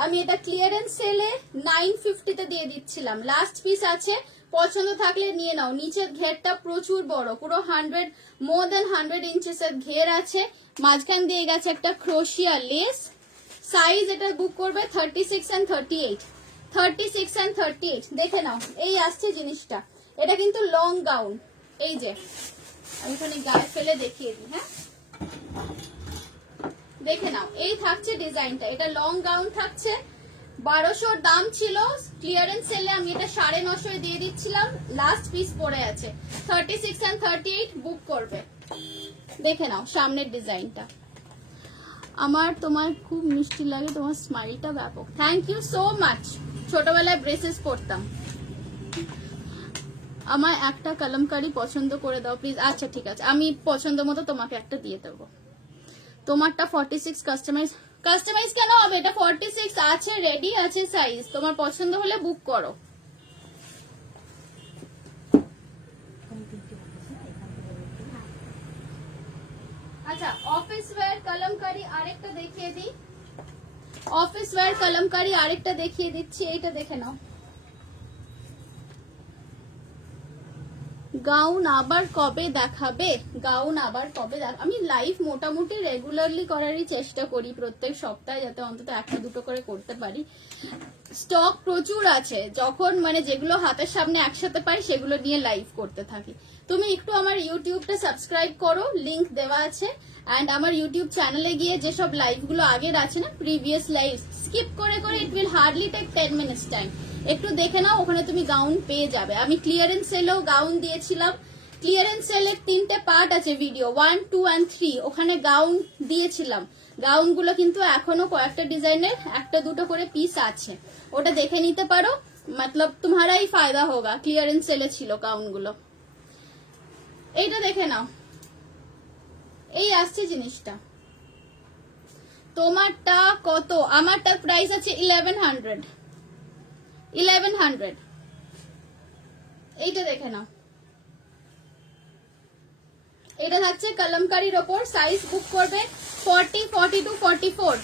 আমি এটা ক্লিয়ারেন্স সেলে 950 তে দিয়ে দিচ্ছিলাম। লাস্ট পিস আছে, পছন্দ থাকলে নিয়ে নাও। নিচের ঘেরটা প্রচুর বড়, পুরো 100 দেন 100 ইঞ্চেসের ঘের আছে। মাঝখান দিয়ে গেছে একটা ক্রোশিয়া লেস। সাইজ এটা বুক করবে 36 and 38, 36 and 38। দেখে নাও, এই আসছে জিনিসটা। এটা কিন্তু লং গাউন। এই যে আমি এখানে গায়ে ফেলে দেখিয়ে দিই। হ্যাঁ, দেখে নাও, এই থাকছে ডিজাইনটা। এটা লং গাউন থাকছে। 1200 দাম ছিল, ক্লিয়ারেন্স সেলে আমি এটা 950 দিয়ে দিচ্ছিলাম। লাস্ট পিস পড়ে আছে, 36 and 38 বুক করবে। দেখে নাও সামনের ডিজাইনটা। আমার তোমার খুব মিষ্টি লাগে, তোমার স্মাইলটা ব্যাপক। Thank you so much. ছোটবেলায় ব্রেসেস পরতাম। আমার একটা কলমকারি পছন্দ করে দাও প্লিজ। আচ্ছা ঠিক আছে, আমি পছন্দ মতো তোমাকে একটা দিয়ে দেবো। তোমারটা 46 কাস্টমাইজ কেন হবে? এটা 46 আছে, রেডি আছে সাইজ। তোমার পছন্দ হলে বুক করো। আচ্ছা, অফিস ওয়্যার কলমকারি আরেকটা দেখিয়ে দিই। অফিস ওয়্যার কলমকারি আরেকটা দেখিয়ে দিচ্ছি, এইটা দেখে নাও। গাউন আবার কবে দেখাবে? গাউন আবার কবে আমি লাইভ মোটামুটি রেগুলারলি করারই চেষ্টা করি, প্রত্যেক সপ্তাহে, যাতে অন্তত একটা দুটো করে করতে পারি। স্টক প্রচুর আছে, যখন মানে যেগুলো হাতের সামনে একসাথে পাই সেগুলো নিয়ে লাইভ করতে থাকি। তুমি একটু আমার ইউটিউবটা সাবস্ক্রাইব করো, লিংক দেওয়া আছে। অ্যান্ড আমার ইউটিউব চ্যানেলে গিয়ে যেসব লাইভগুলো আগের আছে না, প্রিভিয়াস লাইভ, স্কিপ করে করে it will hardly take 10 minutes time. একটু দেখে নাও, ওখানে তুমি গাউন পেয়ে যাবে। আমি ক্লিয়ারেন্স সেলেও গাউন দিয়েছিলাম। ক্লিয়ারেন্স সেলের 3টে পার্ট আছে ভিডিও, 1, 2 and 3। ওখানে গাউন দিয়েছিলাম। গাউনগুলো কিন্তু এখনো কয়েকটা ডিজাইনের একটা দুটো করে পিস আছে, ওটা দেখে নিতে পারো। মতলব তোমারাই ফায়দা হোগা। ক্লিয়ারেন্স সেলে ছিল গাউনগুলো। এইটা দেখে নাও, এই আসছে জিনিসটা। তোমারটা কত? আমারটার প্রাইস আছে 1100। এইটা দেখে নাও, এটা থাকছে কলমকারির ওপর। সাইজ বুক করবে 40, 42, 44,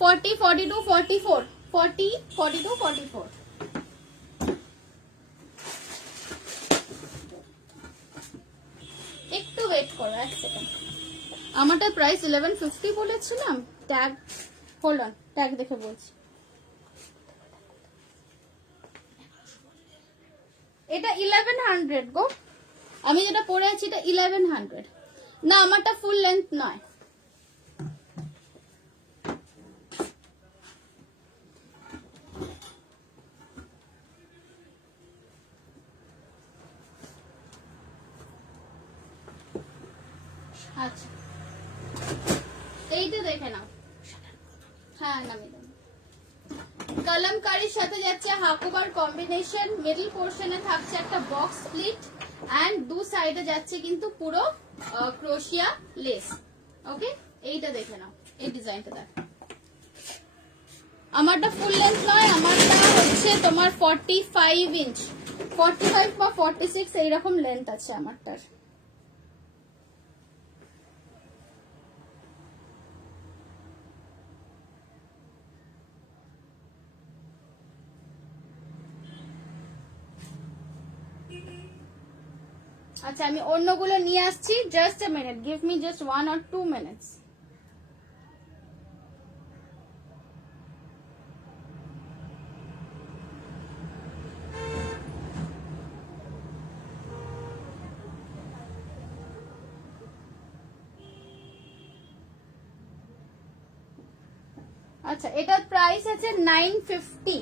40, 42, 44, 40, 42, 44। একটু ওয়েট করো, এক সেকেন্ড। আমারটা প্রাইস 1150 বলেছিলাম। ট্যাগ, হোল্ড অন, ট্যাগ দেখে বলছি। এটা 1100 গো। আমি যেটা পরে আছি এটা 1100। না, আমারটা ফুল লেন্থ নয়। আচ্ছা, এইটা দেখে নাও। হ্যাঁ, নামিয়ে দাও। কলমকারির সাথে যাচ্ছে হাকুবার কম্বিনেশন। মিডল পোর্শনে থাকছে একটা বক্স স্প্লিট, এন্ড দু সাইডে যাচ্ছে কিন্তু পুরো ক্রোশিয়া লেস। ওকে, এইটা দেখে নাও, এই ডিজাইনটা দেখো। আমারটা ফুল লেন্থ নয়, আমারটা হচ্ছে তোমার 45 ইঞ্চ, 45 বা 46 এইরকম লেন্থ আছে আমারটার। আচ্ছা, আমি অন্যগুলো নিয়ে আসছি। Just a minute, give me just 1 or 2 minutes। আচ্ছা, এটার প্রাইস আছে 950।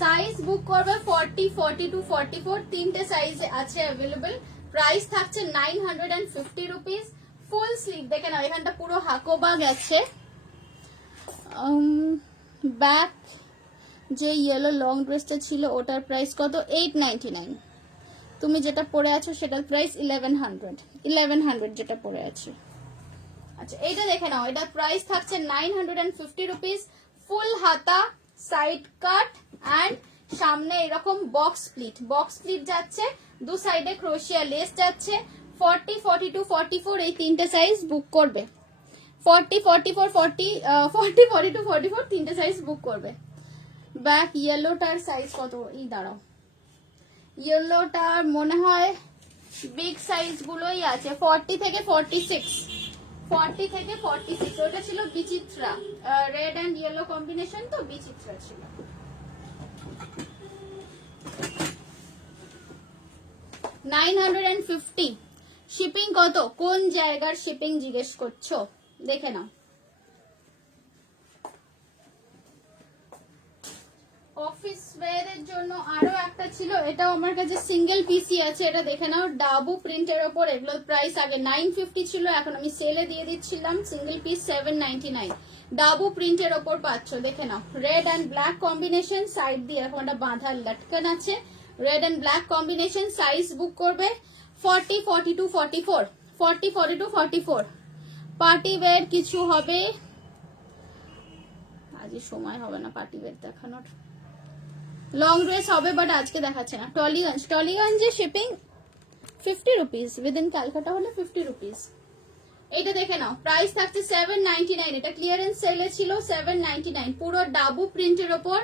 সাইজ বুক করবে 40, 42, 44, তিনটে সাইজ আছে অ্যাভেলেবল। প্রাইস থাকছে 950 রুপিস। ফুল স্লিভ দেখে নাও, এখানটা পুরো হাকোবা গেছে। ব্যাক যে ইয়েলো লং ড্রেসটা ছিল ওটার প্রাইস কত? 899। তুমি যেটা পরে আছো সেটার প্রাইস 1100 যেটা পরে আছো। আচ্ছা এইটা দেখে নাও, এটার প্রাইস থাকছে 950 রুপিস। ফুল হাতা, সাইড কাট অ্যান্ড সামনে এরকম বক্স স্প্লিট যাচ্ছে, দু সাইডে ক্রোশিয়া লেস যাচ্ছে। 40, 42, 44 এই তিনটে সাইজ বুক করবে। 40, 44, 42, 44 তিনটে সাইজ বুক করবে। ব্যাক ইয়েলোটার সাইজ কত? এই দাঁড়াও, ইয়েলোটার মনে হয় বিগ সাইজ গুলোই আছে, 40 থেকে 46। 40 থেকে 46। ওটা ছিল বিচিত্রা, রেড অ্যান্ড ইয়েলো কম্বিনেশন, তো বিচিত্রা ছিল। $950। শিপিং কত? কোন জায়গার শিপিং জিজ্ঞেস করছো? দেখে নাও। অফিস ওয়্যারের জন্য আরো একটা ছিল, এটাও আমার কাছে সিঙ্গেল পিসি আছে, এটা দেখে নাও। ডাবু প্রিন্টের ওপর, এগুলোর প্রাইস আগে 950 ছিল, এখন আমি সেলে দিয়ে দিচ্ছিলাম সিঙ্গেল পিস 799। ডাবু প্রিন্টের ওপর পাচ্ছ, দেখে নাও। Red and black combination, side দিয়ে এরকম একটা বাঁধা লটকান আছে, red and black combination. Size book করবে 40, 42, 44। 40, 42, 44। পার্টি ওয়্যার কিছু হবে, আজকে সময় হবে না পার্টি ওয়্যার দেখানোর। লং ড্রেস হবে বাট আজকে দেখাচ্ছে না। টলিগঞ্জে শিপিং 50 রুপিস, উইদিন ক্যালকাটা হলে 50 রুপিস। এইটা দেখে নাও, প্রাইস থাকছে 799। এটা ক্লিয়ারেন্স সেলে ছিল 799। পুরো ডাবু প্রিন্টের ওপর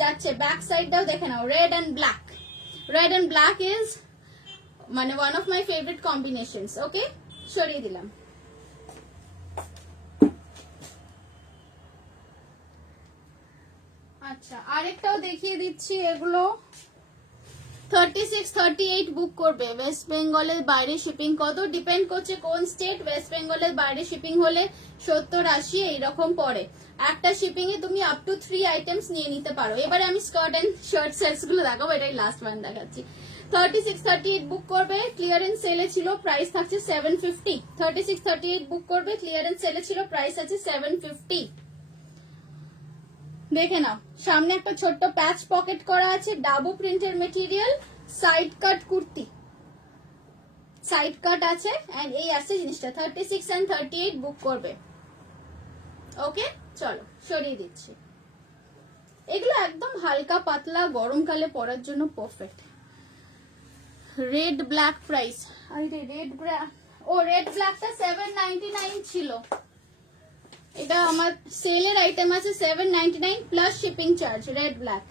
যাচ্ছে। ব্যাক সাইডটাও দেখে নাও, red and black. Red and black is মানে one of my favourite combinations. Okay, সরিয়ে দিলাম। আচ্ছা আরেকটাও দেখিয়ে দিচ্ছি, এগুলো 36, 38 বুক করবে। ওয়েস্ট বেঙ্গলের বাইরে শিপিং কত? ডিপেন্ড করছে কোন স্টেট। ওয়েস্ট বেঙ্গলের বাইরে শিপিং হলে 70, 80 এইরকম পড়ে। একটা শিপিং এ তুমি আপ টু 3 আইটেমস নিয়ে নিতে পারো। এবারে আমি স্কার্ট এন্ড শার্ট সেটস গুলো দেখাবো, এটাই লাস্ট ওয়ান দেখাচ্ছি। 36, 38 বুক করবে, ক্লিয়ারেন্স সেলে ছিল, প্রাইস থাকছে 750। 36, 38 বুক করবে, ক্লিয়ারেন্স সেলে ছিল, প্রাইস আছে 750। দেখে নাও, সামনে একটা ছোট্ট প্যাচ পকেট করা আছে, ডাবু প্রিন্টের মেটেরিয়াল, সাইড কাট কুর্তি, সাইড কাট আছে এন্ড এই আছে জিনিসটা। 36 and 38 বুক করবে। ওকে চলো সরিয়ে দিচ্ছি। এগুলো একদম হালকা পাতলা গরমকালে পরার জন্য পারফেক্ট। রেড ব্ল্যাক প্রাইস, আরে রেড ব্ল্যাক, ও রেড ব্ল্যাকটা 799 ছিল। এটা আমার সেলের আইটেম আছে 799 plus shipping charge. Red black.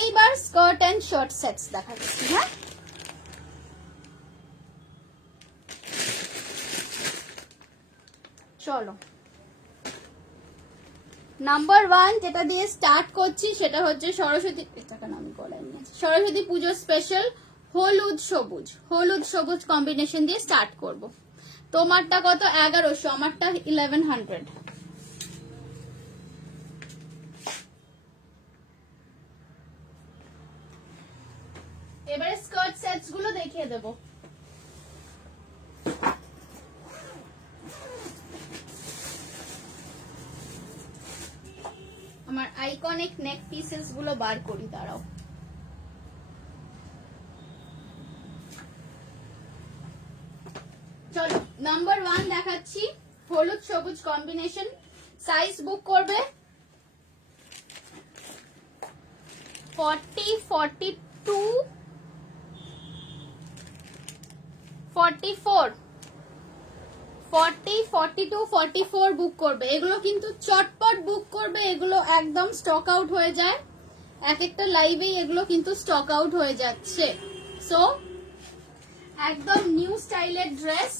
এইবার স্কার্ট এন্ড শার্ট সেটস দেখাচ্ছি। হ্যাঁ চলো, নাম্বার 1 যেটা দিয়ে স্টার্ট করছি সেটা হচ্ছে সরস্বতী, আমি গলায় নিয়েছি, সরস্বতী পুজো স্পেশাল হলুদ সবুজ কম্বিনেশন দিয়ে স্টার্ট করব। তোমারটা কত? 1100, আমারটা 1100। এবারে স্কার্ট সেটস গুলো দেখিয়ে দেবো। আমার আইকনিক নেক পিসেস গুলো বার করি, দাঁড়াও। চলো নাম্বার 1 দেখাচ্ছি, হলুদ সবুজ কম্বিনেশন। সাইজ বুক করবে 40, 42, 44। 40, 42, 44 বুক করবে। এগুলো কিন্তু চটপট বুক করবে, এগুলো একদম স্টক আউট হয়ে যায়। এক একটা লাইভেই এগুলো কিন্তু স্টক আউট হয়ে যাচ্ছে। সো একদম নিউ স্টাইলের ড্রেস,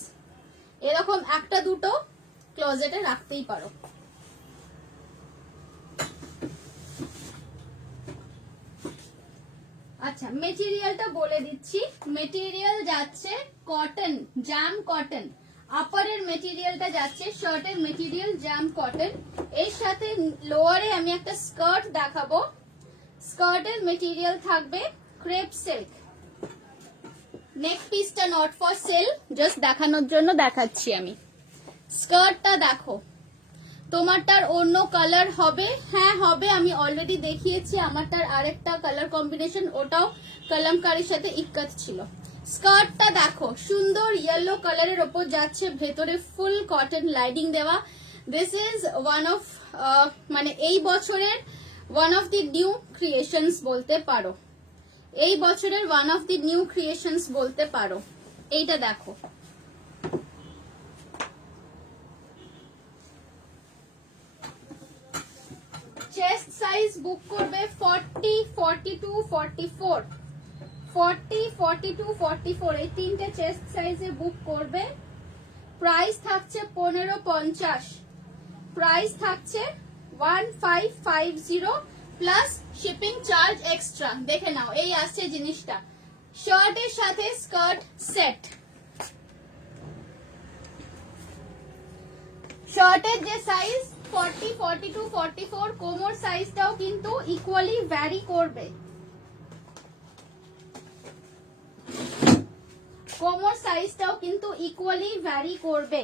এরকম একটা দুটো ক্লোজেটে রাখতেই পারো। আচ্ছা মেটেরিয়ালটা বলে দিচ্ছি। মেটেরিয়াল যাচ্ছে কটন, জাম কটন। আপারের মেটেরিয়ালটা যাচ্ছে শার্টের মেটেরিয়াল জাম কটন। এর সাথে লোয়ারে আমি একটা স্কার্ট দেখাবো। স্কার্টের মেটেরিয়াল থাকবে ক্রেপ সিল্ক। নেক পিসটা নট ফর সেল, জাস্ট দেখানোর জন্য দেখাচ্ছি আমি। স্কার্টটা দেখো, তোমারটার অন্য কালার হবে, হ্যাঁ হবে, আমি অলরেডি দেখিয়েছি আমারটার আরেকটা কালার কম্বিনেশন, ওটাও কলমকারীর সাথে ইক্কাত ছিল। স্কার্টটা দেখো সুন্দর ইয়েলো কালারের ওপর যাচ্ছে, ভেতরে ফুল কটন লাইনিং দেওয়া। দিস ইজ ওয়ান অফ মানে এই বছরের one of the new creations বলতে পারো, এই বছরের one of the new creations বলতে পারো। এইটা দেখো, চেস্ট সাইজ বুক করবে 40, 42, 44, 40, 42, 44 এই তিনটে চেস্ট সাইজে বুক করবে। প্রাইস থাকছে 1550, প্রাইস থাকছে 1550 প্লাস শিপিং চার্জ এক্সট্রা। দেখে নাও, এই আসছে জিনিসটা, শার্টের সাথে স্কার্ট সেট। শার্টের যে সাইজ 40, 42, 44, কোমর সাইজটাও কিন্তু ইকুয়ালি ভ্যারি করবে, কোমর সাইজটাও কিন্তু ইকুয়ালি ভ্যারি করবে।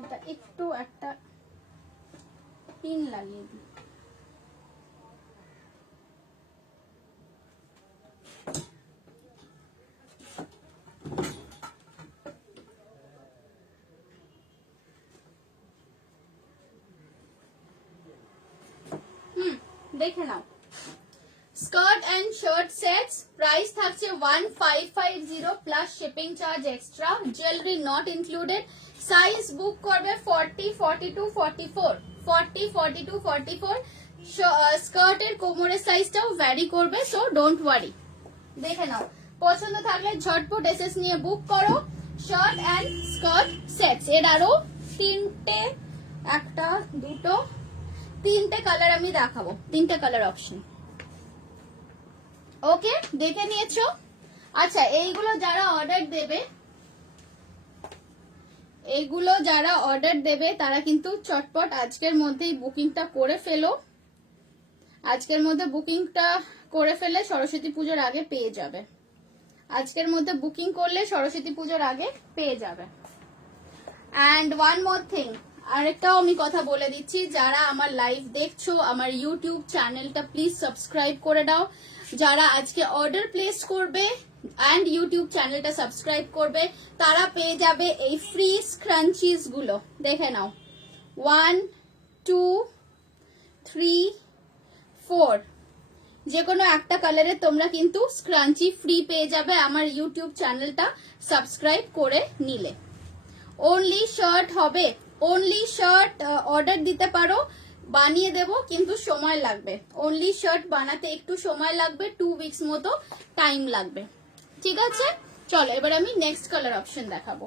এটা একটু একটা পিন লাগিয়ে দিই। দেখে নাও, skirt and shirt sets price থাকছে 1550 plus shipping charge extra, jewellery not included. Size book করবে 40, 42, 44, 40, 42, 44। স্কার্টের কোমরের সাইজটাও ভ্যারি করবে, সো ডোন্ট ওয়ারি। দেখে নাও, পছন্দ থাকলে ঝটপট এসএস নিয়ে বুক করো শার্ট এন্ড স্কার্ট সেটস। এর আরো তিনটে, একটা দুটো তিনটে কালার আমি দেখাবো, তিনটে কালার অপশন। ওকে, দেখে নিয়েছো? আচ্ছা, এইগুলো যারা অর্ডার দেবে, এইগুলো যারা অর্ডার দেবে তারা কিন্তু চটপট আজকের মধ্যেই বুকিংটা করে ফেলো, আজকের মধ্যে বুকিংটা করে ফেলে সরস্বতী পুজোর আগে পেয়ে যাবে, আজকের মধ্যে বুকিং করলে সরস্বতী পুজোর আগে পেয়ে যাবে। অ্যান্ড ওয়ান মোর থিং, আরেকটাও আমি কথা বলে দিচ্ছি, যারা আমার লাইভ দেখছো আমার ইউটিউব চ্যানেলটা প্লিজ সাবস্ক্রাইব করে দাও। যারা আজকে অর্ডার প্লেস করবে অ্যান্ড ইউটিউব চ্যানেলটা সাবস্ক্রাইব করবে তারা পেয়ে যাবে এই ফ্রি স্ক্রাঞ্চিস গুলো। দেখে নাও, 1, 2, 3, 4, যে কোনো একটা কালারে তোমরা কিন্তু স্ক্রাঞ্চি ফ্রি পেয়ে যাবে আমার ইউটিউব চ্যানেলটা সাবস্ক্রাইব করে নিলে। অনলি শার্ট হবে, অনলি শার্ট অর্ডার দিতে পারো, বানিয়ে দেব, কিন্তু সময় লাগবে। অনলি শার্ট বানাতে একটু সময় লাগবে, 2 উইকস মতো টাইম লাগবে। ঠিক আছে, চলো এবার আমি নেক্সট কালার অপশন দেখাবো।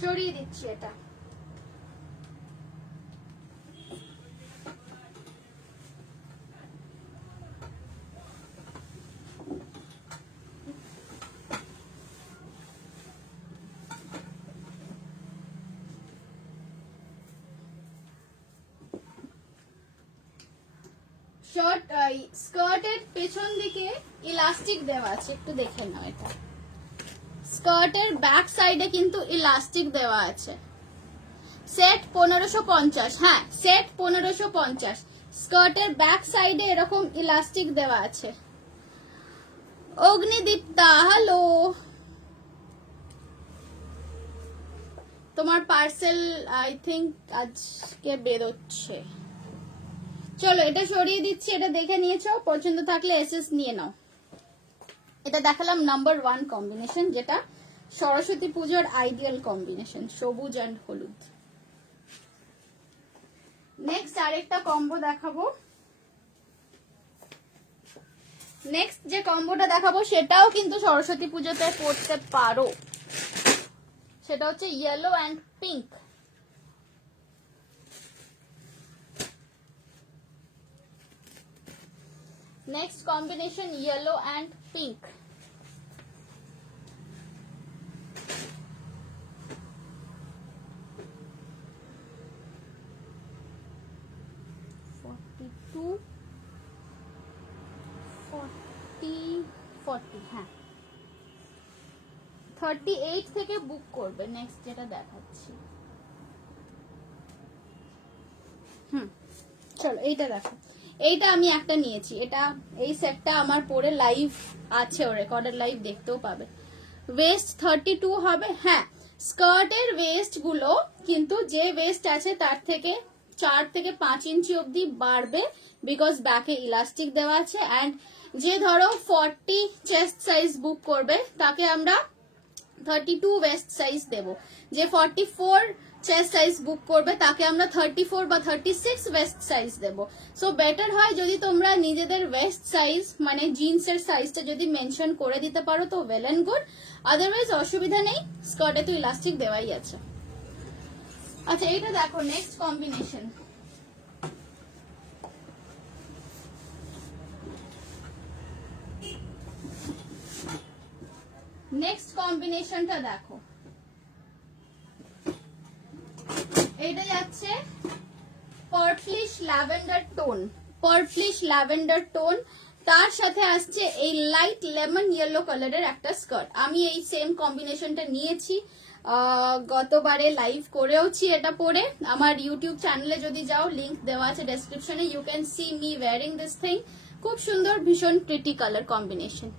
সরিয়ে দিচ্ছি এটা। শার্ট স্কার্টের পেছন দিকে ইলাস্টিক দেওয়া আছে, একটু দেখে নাও। এটা স্কার্টের ব্যাক সাইডে কিন্তু ইলাস্টিক দেওয়া আছে। সেট 1550, হ্যাঁ সেট 1550। স্কার্টের ব্যাক সাইডে এরকম ইলাস্টিক দেওয়া আছে। অগ্নিদীপ্তা, হ্যালো, তোমার পার্সেল আই থিঙ্ক আজকে বেরোচ্ছে। চলো এটা সরিয়ে দিচ্ছি, এটা দেখে নিয়েছো, পছন্দ থাকলে এসএস নিয়ে নাও। এটা দেখালাম নাম্বার 1 কম্বিনেশন, যেটা সরস্বতী পুজোর আইডিয়াল কম্বিনেশন, সবুজ অ্যান্ড হলুদ। নেক্সট আরেকটা কম্বো দেখাবো। নেক্সট যে কম্বোটা দেখাবো সেটাও কিন্তু সরস্বতী পুজোতে পড়তে পারো, সেটা হচ্ছে yellow and pink. Next combination yellow and pink. 32 40 হ্যাঁ 38 থেকে বুক করবে। নেক্সট যেটা দেখাচ্ছি, চলো এইটা দেখো, এইটা আমি একটা নিয়েছি, এটা এই সেটটা আমার পরে লাইভ আছে, ও রেকর্ডেড লাইভ দেখতেও পাবে। ওয়েস্ট 32 হবে। হ্যাঁ, স্কার্টের ওয়েস্ট গুলো কিন্তু যে ওয়েস্ট আছে তার থেকে 4 থেকে 5 ইঞ্চি অবধি বাড়বে, বিকজ ব্যাকে ইলাস্টিক দেওয়া আছে। অ্যান্ড যে ধরো 40 চেস্ট সাইজ বুক করবে তাকে আমরা 32 ওয়েস্ট সাইজ দেব। যে 44 চেস্ট সাইজ বুক করবে তাকে আমরা 34 বা 36 ওয়েস্ট সাইজ দেব। সো বেটার হয় যদি তোমরা নিজেদের ওয়েস্ট সাইজ মানে জিন্সের সাইজটা যদি মেনশন করে দিতে পারো তো ওয়েল এন্ড গুড, আদারওয়াইজ অসুবিধা নেই, স্কার্টে তো ইলাস্টিক দেওয়াই আছে। আচ্ছা এইটা দেখো, নেক্সট কম্বিনেশন। নেক্সট কম্বিনেশনটা দেখো, এটা যাচ্ছে purplish lavender tone, purplish lavender tone, তার সাথে আসছে এই লাইট লেমন ইয়েলো কালারের একটা স্কার্ট। আমি এই সেম কম্বিনেশনটা নিয়েছি, গতবারে লাইভ করেওছি এটা পরে। আমার ইউটিউব চ্যানেলে যদি যাও, লিংক দেওয়া আছে ডেসক্রিপশনে, you can see me wearing this thing. খুব সুন্দর, ভীষণ pretty colour combination.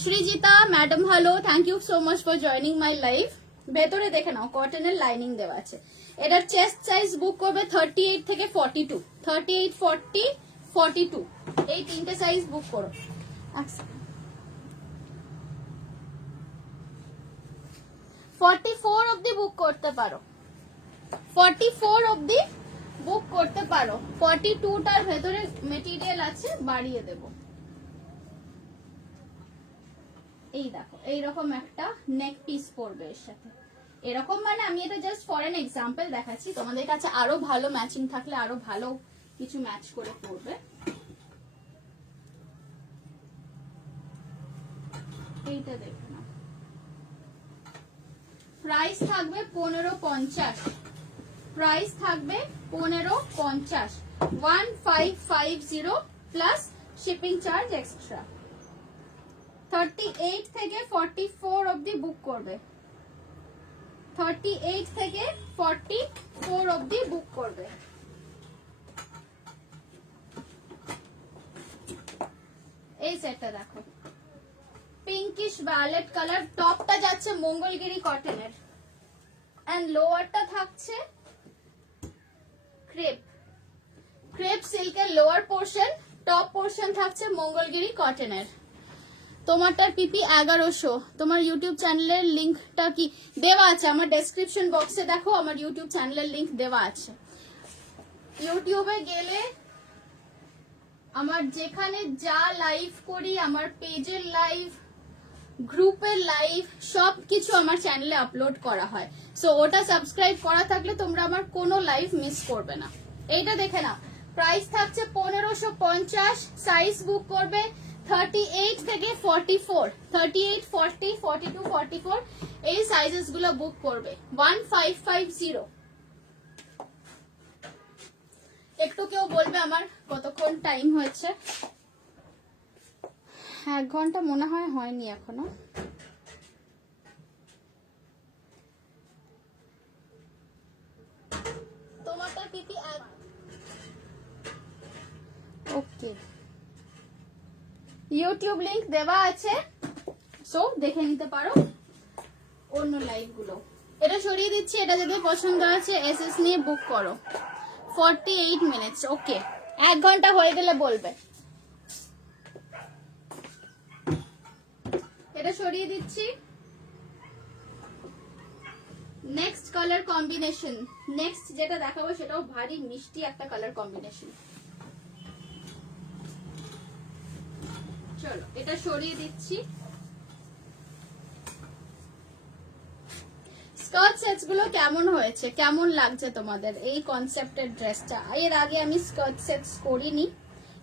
Srijita madam hello, thank you so much for joining my live. ভেতরে দেখে নাও কটনের লাইনিং দেওয়া আছে। এটার চেস্ট সাইজ বুক করবে 38 থেকে 42, 38 40 42, এই তিনটে সাইজ বুক করো। 44 অবধি বুক করতে পারো, 44 অবধি বুক করতে পারো। 42টার ভেতরে মেটেরিয়াল আছে, বাড়িয়ে দেবো। এই দেখো, এইরকম একটা নেক পিস পড়বে এর সাথে, এরকম, মানে আমি এটা জাস্ট ফর এন এক্সাম্পল দেখাচ্ছি, তোমাদের কাছে আরো ভালো ম্যাচিং থাকলে আরো ভালো কিছু ম্যাচ করে পড়বে। এইটা দেখো না, প্রাইস থাকবে 1550, প্রাইস থাকবে 1550, 1550 প্লাস শিপিং চার্জ এক্সট্রা। 38 থেকে 44 অবধি বুক করবে, 38 থেকে 44 অবধি বুক করবে। এই সেটটা দেখো, পিঙ্কিশ ভায়োলেট কালার, টপটা যাচ্ছে মঙ্গলগিরি কটনের এন্ড লোয়ারটা থাকছে ক্রেপ, ক্রেপ সিল্কের লোয়ার পোর্শন, টপ পোর্শন থাকছে মঙ্গলগিরি কটনের। তোমারটার পিপি 1100। তোমার ইউটিউব চ্যানেলের লিঙ্কটা কি দেওয়া আছে? আমার ডেসক্রিপশন বক্সে দেখো, আমার ইউটিউব চ্যানেলের লিঙ্ক দেওয়া আছে। ইউটিউবে গেলে আমার যেখানে যা লাইভ করি, আমার পেজের লাইভ, গ্রুপের লাইভ, সবকিছু আমার চ্যানেলে আপলোড করা হয়। সো ওটা সাবস্ক্রাইব করা থাকলে তোমরা আমার কোনো লাইভ মিস করবে না। এইটা দেখে নাও, প্রাইস থাকছে 1550, সাইজ বুক করবে 38 থেকে 44, 38 40 42 44, এই সাইজেস গুলো বুক করবে 1550। একটু কেউ বলবে আমার কতক্ষণ টাইম হয়েছে? 1 ঘন্টা মনে হয় হয়নি এখনো। তোমারটা পিপি ওকে, ইউটিউব লিংক দেওয়া আছে, সো দেখে নিতে পারো অন্য লাইভ গুলো। এটা সরিয়ে দিচ্ছি, এটা যদি পছন্দ আছে এসএস নিয়ে বুক করো। 48 মিনিটস, ওকে, 1 ঘন্টা হয়ে গেলে বলবে। এটা সরিয়ে দিচ্ছি। নেক্সট কালার কম্বিনেশন, নেক্সট যেটা দেখাবো সেটাও ভারী মিষ্টি একটা কালার কম্বিনেশন। চলো এটা সরিয়ে দিচ্ছি। স্কার্ট সেটস গুলো কেমন হয়েছে, কেমন লাগছে তোমাদের এই কনসেপ্টের ড্রেসটা? এর আগে আমি স্কার্ট সেটস করিনি,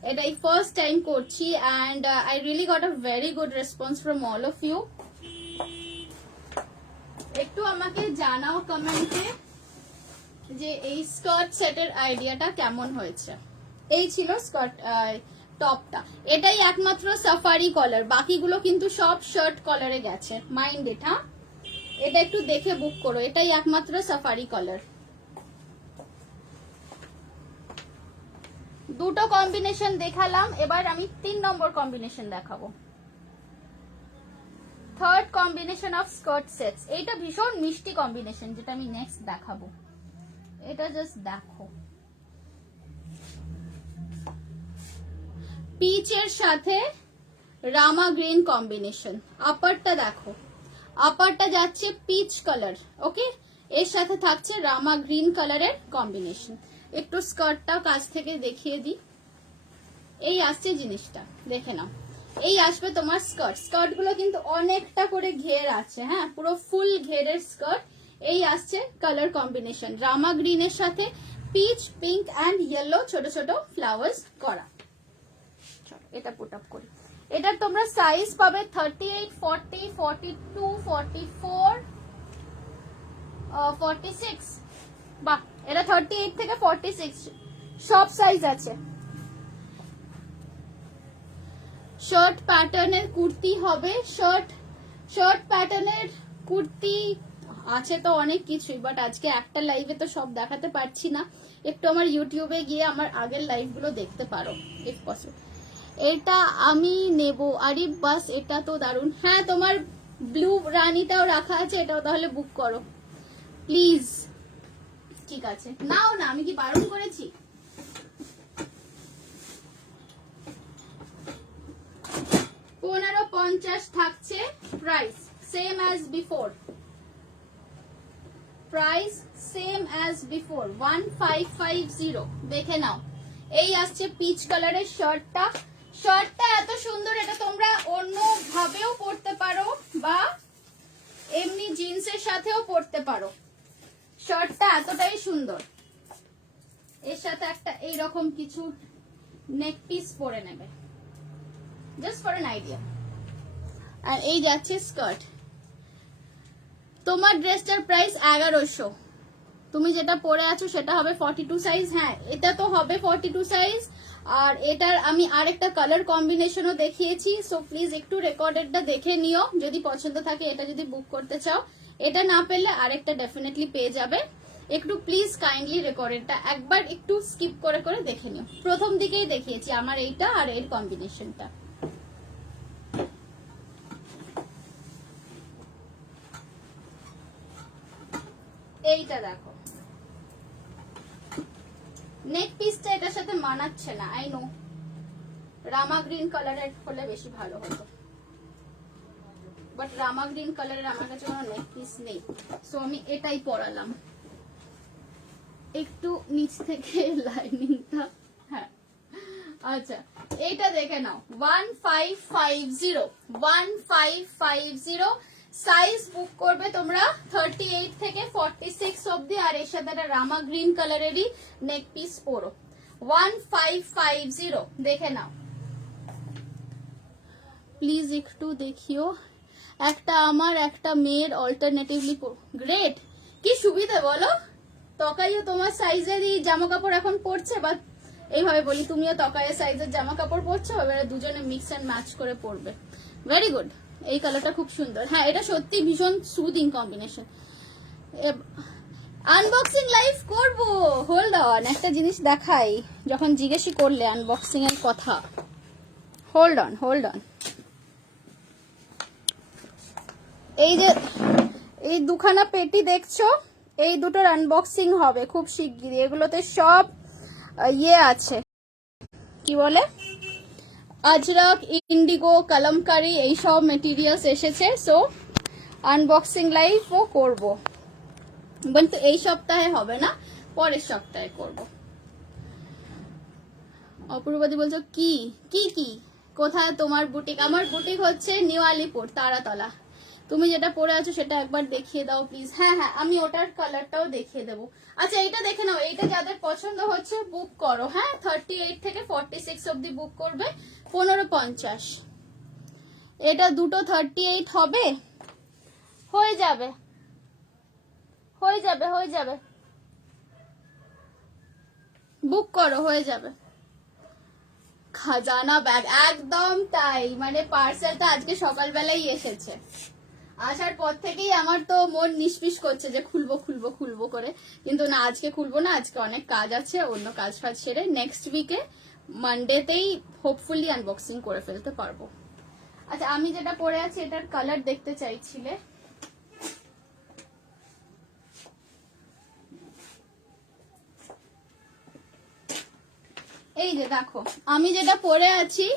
এটাই ফার্স্ট টাইম করছি, and I really got a very good response from all of you. একটু আমাকে জানাও কমেন্টে যে এই স্কার্ট সেটের আইডিয়াটা কেমন হয়েছে। এই ছিল স্কার্ট টপটা। এটাই একমাত্র সাফারি কলার, বাকিগুলো কিন্তু সব শার্ট কলারে গেছে, মাইন্ড ইট। হ্যাঁ, এটা একটু দেখে বুক করো, এটাই একমাত্র সাফারি কলার। দুটো কম্বিনেশন দেখালাম, এবার আমি 3 নম্বর কম্বিনেশন দেখাবো। Third combination of skirt sets, এইটা ভীষণ মিষ্টি কম্বিনেশন যেটা আমি নেক্সট দেখাবো। এটা জাস্ট দেখো, পিচের সাথে রামা গ্রিন কম্বিনেশন। আপারটা দেখো, আপারটা যাচ্ছে পিচ কালার, ওকে, এর সাথে থাকছে রামা গ্রিন কালারের কম্বিনেশন। একটু স্কার্টটা কাছ থেকে দেখিয়ে দিই। এই আসছে জিনিসটা, দেখে নাও। এই আসবে তোমার স্কার্ট, স্কার্ট গুলো কিন্তু অনেকটা করে ঘের আছে, হ্যাঁ, পুরো ফুল ঘেরের স্কার্ট। এই আসছে কালার কম্বিনেশন রামা গ্রিনের সাথে পিচ, পিঙ্ক অ্যান্ড ইয়েলো ছোট ছোট ফ্লাওয়ার্স করা। এটা পুট আপ করি। এটার তোমরা সাইজ পাবে 38, 40, 42, 44, 46। বাহ, এটা 38 থেকে 46 সব সাইজ আছে। শার্ট প্যাটার্নের কুর্তি হবে, শার্ট প্যাটার্নের কুর্তি আছে তো অনেক কিছুই, বাট আজকে একটা লাইভে তো সব দেখাতে পারছি না। একটু আমার ইউটিউবে গিয়ে আমার আগের লাইভগুলো দেখতে পারো ইফ পসিবল। এটা আমি নেব, আরে বাস, এটা তো দারুণ। হ্যাঁ, তোমার ব্লু রানীটাও রাখা আছে, এটাও তাহলে বুক করো প্লিজ। ঠিক আছে, নাও না, আমি কি বারণ করেছি? $15.50 থাকছে price, same as before, price same as before 1550। দেখে নাও, এই আসছে পিচ কালারের শার্টটা। শার্টটা এত সুন্দর, এটা তোমরা অন্য ভাবেও পরতে পারো বা এমনি জিন্সের সাথেও পরতে পারো। শার্টটা এতটাই সুন্দর। এর সাথে একটা এইরকম কিছু নেক পিস পরে নেবে, জাস্ট ফর অ্যান আইডিয়া। আর এই যাচ্ছে স্কার্ট। তোমার ড্রেসটার প্রাইস 1100। তুমি যেটা পরে আছো সেটা হবে 42 সাইজ। হ্যাঁ, এটা তো হবে 42 সাইজ। আর এটার আমি আরেকটা কালার কম্বিনেশনও দেখিয়েছি, সো প্লিজ একটু রেকর্ডেডটা দেখে নিও যদি পছন্দ থাকে। এটা যদি বুক করতে চাও, এটা না পেলে আরেকটা ডেফিনেটলি পেয়ে যাবে। একটু প্লিজ কাইন্ডলি রেকর্ডেডটা একবার একটু স্কিপ করে করে দেখে নিও। প্রথম দিকেই দেখিয়েছি আমার এইটা আর এর কম্বিনেশনটা। এইটা দেখো, নেক পিসটা এটার সাথে মানাচ্ছে না, আই নো, রামা গ্রিন কালারের হলে বেশি ভালো হতো, বাট রামা গ্রিন কালারের আমার কাছে কোনো নেক পিস নেই, সো আমি এটাই পরালাম। একটু নিচ থেকে লাইনিংটা, হ্যাঁ, আচ্ছা, এইটা দেখে নাও, 1550 সাইজ বুক করবে তোমরা 38 থেকে 46 অব্দি। আর এর সাথে একটা রামা গ্রিন কালারেরই নেক পিস পরো, 1550 দেখে নাও প্লিজ, একটু দেখিও। একটা আমার একটা মেয়ের অল্টারনেটিভলি গ্রেট, কি সুবিধা বলো, তকাইও তোমার সাইজেরই জামা কাপড় এখন পরছে, বা এইভাবে বলি তুমিও তকাইয়ের সাইজের জামা কাপড় পরছো, এবারে দুজনে মিক্স অ্যান্ড ম্যাচ করে পরবে। ভেরি গুড, এই কালারটা খুব সুন্দর। হ্যাঁ, এটা সত্যি ভীষণ সুদিং কম্বিনেশন। আনবক্সিং লাইভ করব, হোল্ড অন, একটা জিনিস দেখাই, যখন জিজ্ঞেসই করলে আনবক্সিং এর কথা। Hold on, hold on. এই যে এই দুখানা পেটি দেখছো, এই দুটোর আনবক্সিং হবে খুব শিগগিরই। এগুলোতে সব ইয়ে আছে, কি বলে, আজরাক, ইন্ডিগো, কালামকারি, এইসব মেটেরিয়ালস এসেছে, সো আনবক্সিং লাইভও করব, কিন্তু এই সপ্তাহে হবে না, পরের সপ্তাহে করব। অপূর্বাদি বলছো কি কি কি, কোথায় তোমার বুটিক? আমার বুটিক হচ্ছে নিউ আলিপুর, তারাতলা। তুমি যেটা পরে আছো সেটা একবার দেখিয়ে দাও প্লিজ। হ্যাঁ হ্যাঁ, আমি ওটার কালারটাও দেখিয়ে দেবো। আচ্ছা, এইটা দেখে নাও, এইটা যাদের পছন্দ হচ্ছে বুক করো। হ্যাঁ, 38 থেকে 46 অব্দি বুক করবে, 1550। এটা দুটো 38 হবে, হয়ে যাবে, হয়ে যাবে, হয়ে যাবে, বুক করো, হয়ে যাবে। খাজানা ব্যাগ, একদম তাই, মানে পার্সেলটা আজকে সকালবেলাই এসেছে। আসার পর থেকেই আমার তো মন নিষ্পিস করছে যে খুলবো খুলবো খুলবো করে, কিন্তু না, আজকে খুলবো না, আজকে অনেক কাজ আছে, অন্য কাজ ফাজ সেরে নেক্সট উইকে মানডেতেই হোপফুলি আনবক্সিং করে ফেলতে পারবো। আচ্ছা, আমি যেটা পরে আছি এটার কালার দেখতে চাইছিলে, এই যে দেখো আমি যেটা পরে আছি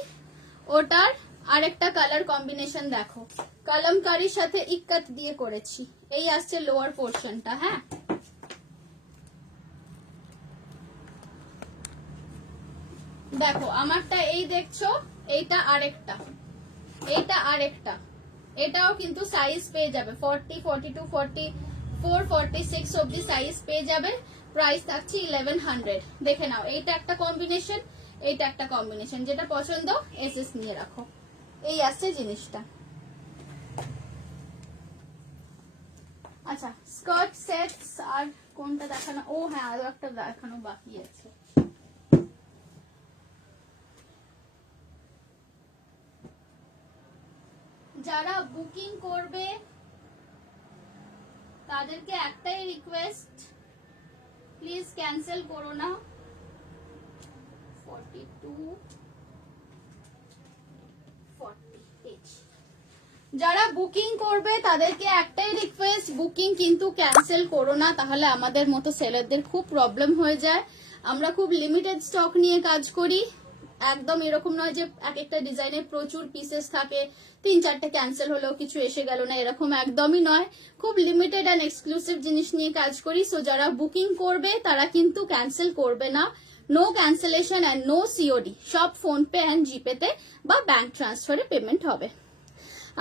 ওটার আরেকটা কালার কম্বিনেশন দেখো, কলমকারীর সাথে ইক্কত দিয়ে করেছি। এই আসছে লোয়ার পোর্শনটা, হ্যাঁ দেখো আমারটা এই দেখছো, এইটা আরেকটা, এইটা আরেকটা, এটাও কিন্তু সাইজ পেয়ে যাবে 40, 42, 44, 46 অবধি সাইজ পেয়ে যাবে। প্রাইস থাকছে 1100। দেখে নাও, এইটা একটা কম্বিনেশন, এইটা একটা কম্বিনেশন, যেটা পছন্দ এসএস নিয়ে রাখো। এই আসছে জিনিসটা। আচ্ছা, স্কার্ট সেটস আর কোনটা দেখানো, ও হ্যাঁ আরো একটা দেখানো বাকি আছে। যারা বুকিং করবে তাদেরকে একটাই রিকোয়েস্ট, প্লিজ ক্যান্সেল করো না। 42, 48, যারা বুকিং করবে তাদেরকে একটাই রিকোয়েস্ট, বুকিং কিন্তু ক্যান্সেল করো না, তাহলে আমাদের মতো সেলারদের খুব প্রবলেম হয়ে যায়। আমরা খুব লিমিটেড স্টক নিয়ে কাজ করি, একদম এরকম নয় যে এক একটা ডিজাইনের প্রচুর পিসেস থাকে, 3-4টে ক্যান্সেল হলেও কিছু এসে গেল না, এরকম একদমই নয়। খুব লিমিটেড অ্যান্ড এক্সক্লুসিভ জিনিস নিয়ে কাজ করি। সো যারা বুকিং করবে তারা কিন্তু ক্যান্সেল করবে না। No cancellation and no COD, সব ফোনপে অ্যান্ড জিপেতে বা ব্যাংক ট্রান্সফারে পেমেন্ট হবে।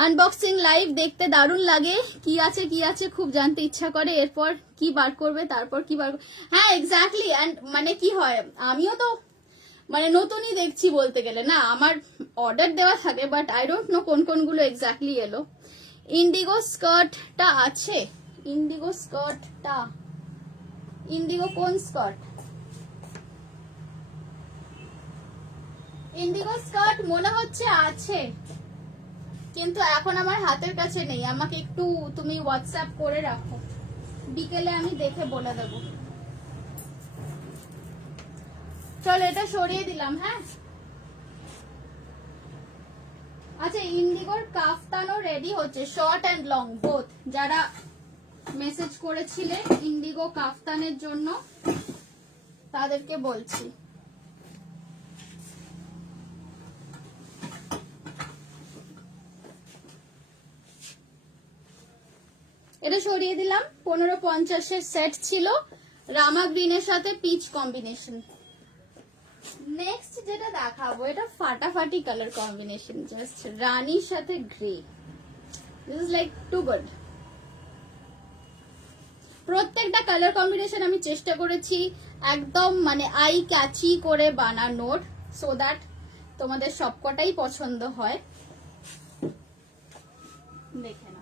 আনবক্সিং লাইভ দেখতে দারুণ লাগে, কি আছে কি আছে খুব জানতে ইচ্ছা করে, এরপর কি বার করবে তারপর কি বার, হ্যাঁ এক্স্যাক্টলি। অ্যান্ড মানে কি হয়, আমিও তো মানে নতুনই দেখছি বলতে গেলে, না আমার অর্ডার দেওয়া থাকে, বাট আই ডোন্ট নো কোন কোনগুলো এক্স্যাক্টলি এলো। ইন্ডিগো স্কার্টটা আছে, ইন্ডিগো স্কার্টটা, ইন্ডিগো কোন স্কার্ট, ইন্ডিগো স্কার্ট মনে হচ্ছে আছে, কিন্তু এখন আমার হাতের কাছে নেই। আমাকে একটু তুমি হোয়াটসঅ্যাপ করে রাখো, বিকেলে আমি দেখে বলে দেবো। চলো এটা সরিয়ে দিলাম, হ্যাঁ। আচ্ছা, ইন্ডিগোর কাফতানও রেডি হচ্ছে, শর্ট অ্যান্ড লং বোথ। যারা মেসেজ করেছিলে ইন্ডিগো কাফতানের জন্য তাদেরকে বলছি, এটা সরিয়ে দিলাম। 1550-এর সেট ছিল, রামা গ্রিনের সাথে পিচ কম্বিনেশন। নেক্সট যেটা দেখাবো এটা ফাটাফাটি কালার কম্বিনেশন, জাস্ট রানীর সাথে grey, this is like to good. প্রত্যেকটা কালার কম্বিনেশন আমি চেষ্টা করেছি একদম মানে আই ক্যাচি করে বানানোর, সো দ্যাট তোমাদের সবকটাই পছন্দ হয়। দেখে না,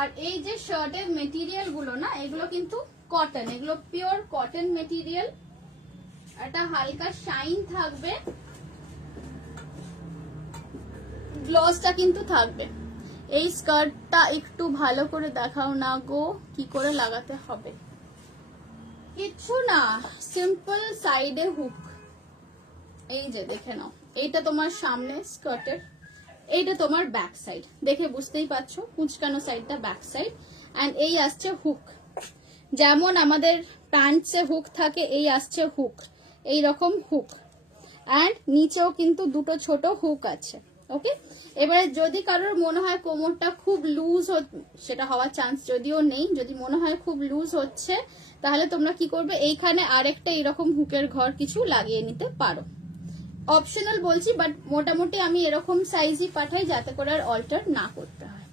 আর এই যে শার্টের মেটেরিয়াল গুলো না, এগুলো কিন্তু কটন, এগুলো পিওর কটন মেটেরিয়াল, একটা হালকা শাইন থাকবে, গ্লসটা কিন্তু থাকবে। এই স্কার্টটা একটু ভালো করে দেখাও না গো, কি করে লাগাতে হবে। কিচ্ছু না, সিম্পল সাইডে হুক, এই যে দেখে নাও, এইটা তোমার সামনে স্কার্টের, এইটা তোমার ব্যাক সাইড, দেখে বুঝতেই পারছো কুচকানো সাইডটা ব্যাক সাইড, অ্যান্ড এই আসছে হুক, যেমন আমাদের প্যান্টসে হুক থাকে, এই আসছে হুক, এই রকম হুক, অ্যান্ড নিচেও কিন্তু দুটো ছোট হুক আছে। ওকে, এবারে যদি কারোর মনে হয় কোমরটা খুব লুজ, সেটা হওয়ার চান্স যদিও নেই, যদি মনে হয় খুব লুজ হচ্ছে, তাহলে তোমরা কি করবে, এইখানে আরেকটা এরকম হুকের ঘর কিছু লাগিয়ে নিতে পারো। অপশনাল বলছি, বাট মোটামুটি আমি এরকম সাইজই পাঠাই যাতে করে আর অল্টার না করতে হয়।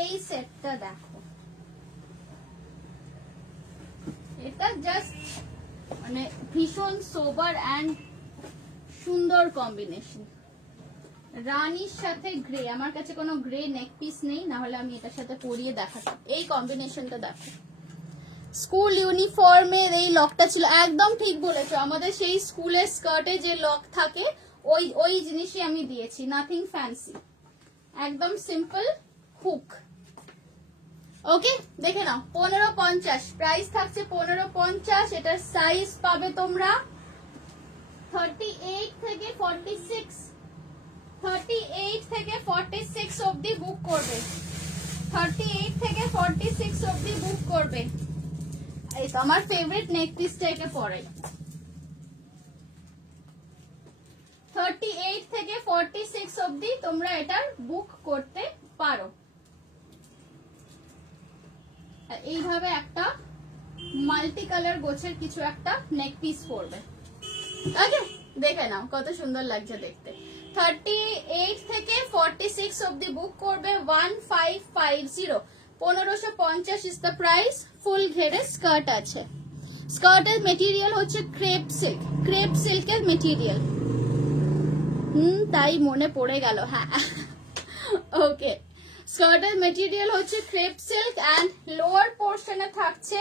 এই সেটটা দেখো, এটা জাস্ট মানে ভীষণ সোবার অ্যান্ড সুন্দর কম্বিনেশন। রানীর সাথে গ্রে, আমার কাছে কোনো গ্রে নেক পিস নেই, না হলে আমি এটার সাথে পরিয়ে দেখাতাম। এই কম্বিনেশনটা দেখো, স্কুল ইউনিফর্মের এই লকটা ছিল, একদম ঠিক বলেছো, আমাদের সেই স্কুলের স্কার্টে যে লক থাকে ওই ওই জিনিসই আমি দিয়েছি, নাথিং ফ্যান্সি, একদম সিম্পল হুক। ওকে, দেখে নাও 1550 প্রাইস থাকছে, 1550। এটার সাইজ পাবে তোমরা 38 থেকে 46, 38 থেকে 46 অবধি বুক করবে, 38 থেকে 46 অবধি বুক করবে। এই তো আমার ফেভারিট নেক পিসটা, এটা পরে 38 থেকে 46 অবধি তোমরা এটার বুক করতে পারো। এইভাবে একটা মাল্টি কালার গোছের কিছু একটা নেক পিস পরবে। ওকে, দেখে নাও কত সুন্দর লাগছে দেখতে। 38 থেকে 46 অবধি বুক করবে 1550, 1550 ইজ দ্য প্রাইস। ফুল ঘেরে স্কার্ট আছে, স্কার্টের মেটেরিয়াল হচ্ছে ক্রেপ সিল্ক, ক্রেপ সিল্কের মেটেরিয়াল। তাই মনে পড়ে গেল, হ্যাঁ ওকে। স্কার্টের মেটেরিয়াল হচ্ছে ক্রেপ সিল্ক অ্যান্ড লোয়ার পোর্শনে থাকছে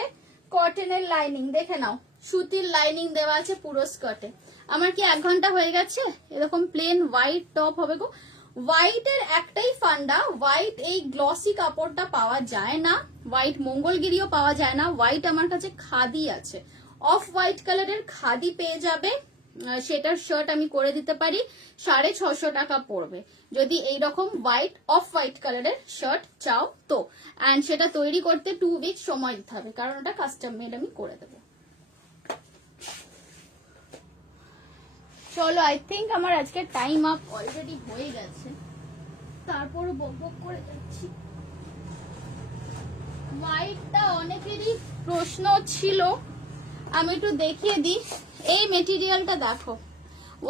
কটনের লাইনিং, দেখে নাও সুতির লাইনিং দেওয়া আছে পুরো স্কার্টে। আমার কি 1 ঘন্টা হয়ে গেছে? এরকম প্লেন হোয়াইট টপ হবে গো। হোয়াইটের একটাই ফান্ডা, হোয়াইট এই গ্লসি কাপড়টা পাওয়া যায় না, হোয়াইট মঙ্গলগিরিও পাওয়া যায় না, হোয়াইট আমার কাছে খাদি আছে, অফ হোয়াইট কালারের খাদি পেয়ে যাবে, সেটার শার্ট আমি করে দিতে পারি, 650 টাকা পড়বে যদি এইরকম হোয়াইট অফ হোয়াইট কালারের শার্ট চাও তো। অ্যান্ড সেটা তৈরি করতে 2 উইক সময় দিতে হবে, কারণ ওটা কাস্টম মেড আমি করে দেবো। চলো, আই থিঙ্ক আমার আজকে টাইম আপ অলরেডি হয়ে গেছে, তারপরও বকবক করে যাচ্ছি। হোয়াইটটা অনেকেরই প্রশ্ন ছিল, আমি একটু দেখিয়ে দিই। এই মেটেরিয়ালটা দেখো,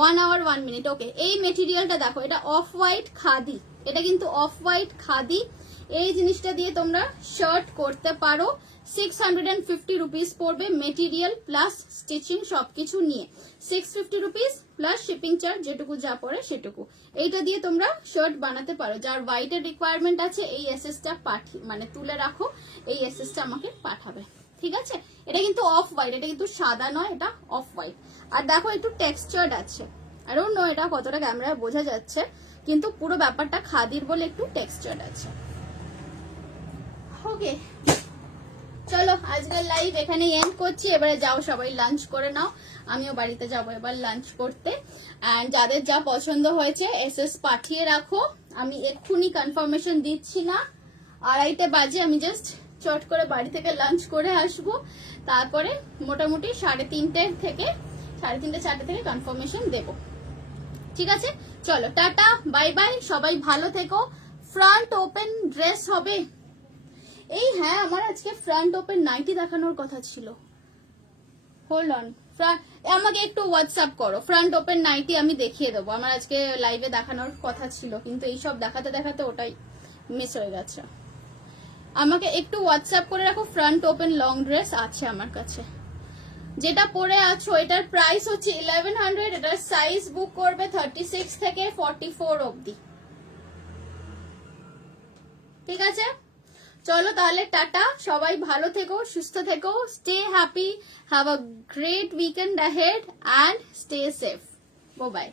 1 hour 1 minute, ওকে। এই মেটেরিয়ালটা দেখো, এটা অফ হোয়াইট খাদি, এটা কিন্তু অফ হোয়াইট খাদি। এই জিনিসটা দিয়ে তোমরা শার্ট করতে পারো। 650 রুপিস পড়বে, মেটেরিয়াল প্লাস স্টিচিং সবকিছু নিয়ে 650 রুপিস প্লাস শিপিং চার্জ, যেটুকু যা পড়ে সেটুকু। এইটা দিয়ে তোমরা শার্ট বানাতে পারো। যার হোয়াইটের রিকোয়ারমেন্ট আছে এই এসএসটা মানে তুলে রাখো, এই এসএসটা আমাকে পাঠাবে, ঠিক আছে? এটা কিন্তু অফ হোয়াইট, এটা কিন্তু সাদা নয়, এটা অফ হোয়াইট। আর দেখো একটু টেক্সচার্ড আছে, আই ডোন্ট নো এটা কতটা ক্যামেরায় বোঝা যাচ্ছে, কিন্তু পুরো ব্যাপারটা খাদির বলে একটু টেক্সচার্ড আছে। ওকে, চলো আজকের লাইভ এখানেই এন্ড করছি। এবারে যাও সবাই লাঞ্চ করে নাও, আমিও বাড়িতে যাবো এবার লাঞ্চ করতে। অ্যান্ড যাদের যা পছন্দ হয়েছে এসএস পাঠিয়ে রাখো, আমি এক্ষুনি কনফার্মেশন দিচ্ছি না, 2:30 বাজে, আমি জাস্ট চট করে বাড়ি থেকে লাঞ্চ করে আসবো, তারপরে মোটামুটি 3:30 থেকে 4:30 থেকে কনফার্মেশন দেব, ঠিক আছে? চলো টাটা, বাই বাই, সবাই ভালো থেকো। ফ্রন্ট ওপেন ড্রেস হবে, এই হ্যাঁ আমার আজকে ফ্রন্ট ওপেন নাইটি দেখানোর কথা ছিল, হোল্ড অন, আমাকে একটু হোয়াটসঅ্যাপ করো, ফ্রন্ট ওপেন নাইটি আমি দেখিয়ে দেবো, আমার আজকে লাইভে দেখানোর কথা ছিল, কিন্তু এইসব দেখাতে দেখাতে ওটাই মিস হয়ে গেছে। আমাকে একটু হোয়াটসঅ্যাপ করে রাখো, ফ্রন্ট ওপেন লং ড্রেস আছে আমার কাছে। যেটা পরে আছো এটার প্রাইস হচ্ছে 1100, এটার সাইজ বুক করবে 36 থেকে 44 অবধি, ঠিক আছে? চলো তাহলে টাটা, সবাই ভালো থেকো, সুস্থ থেকো, stay happy, have a great weekend ahead and stay safe, bye bye.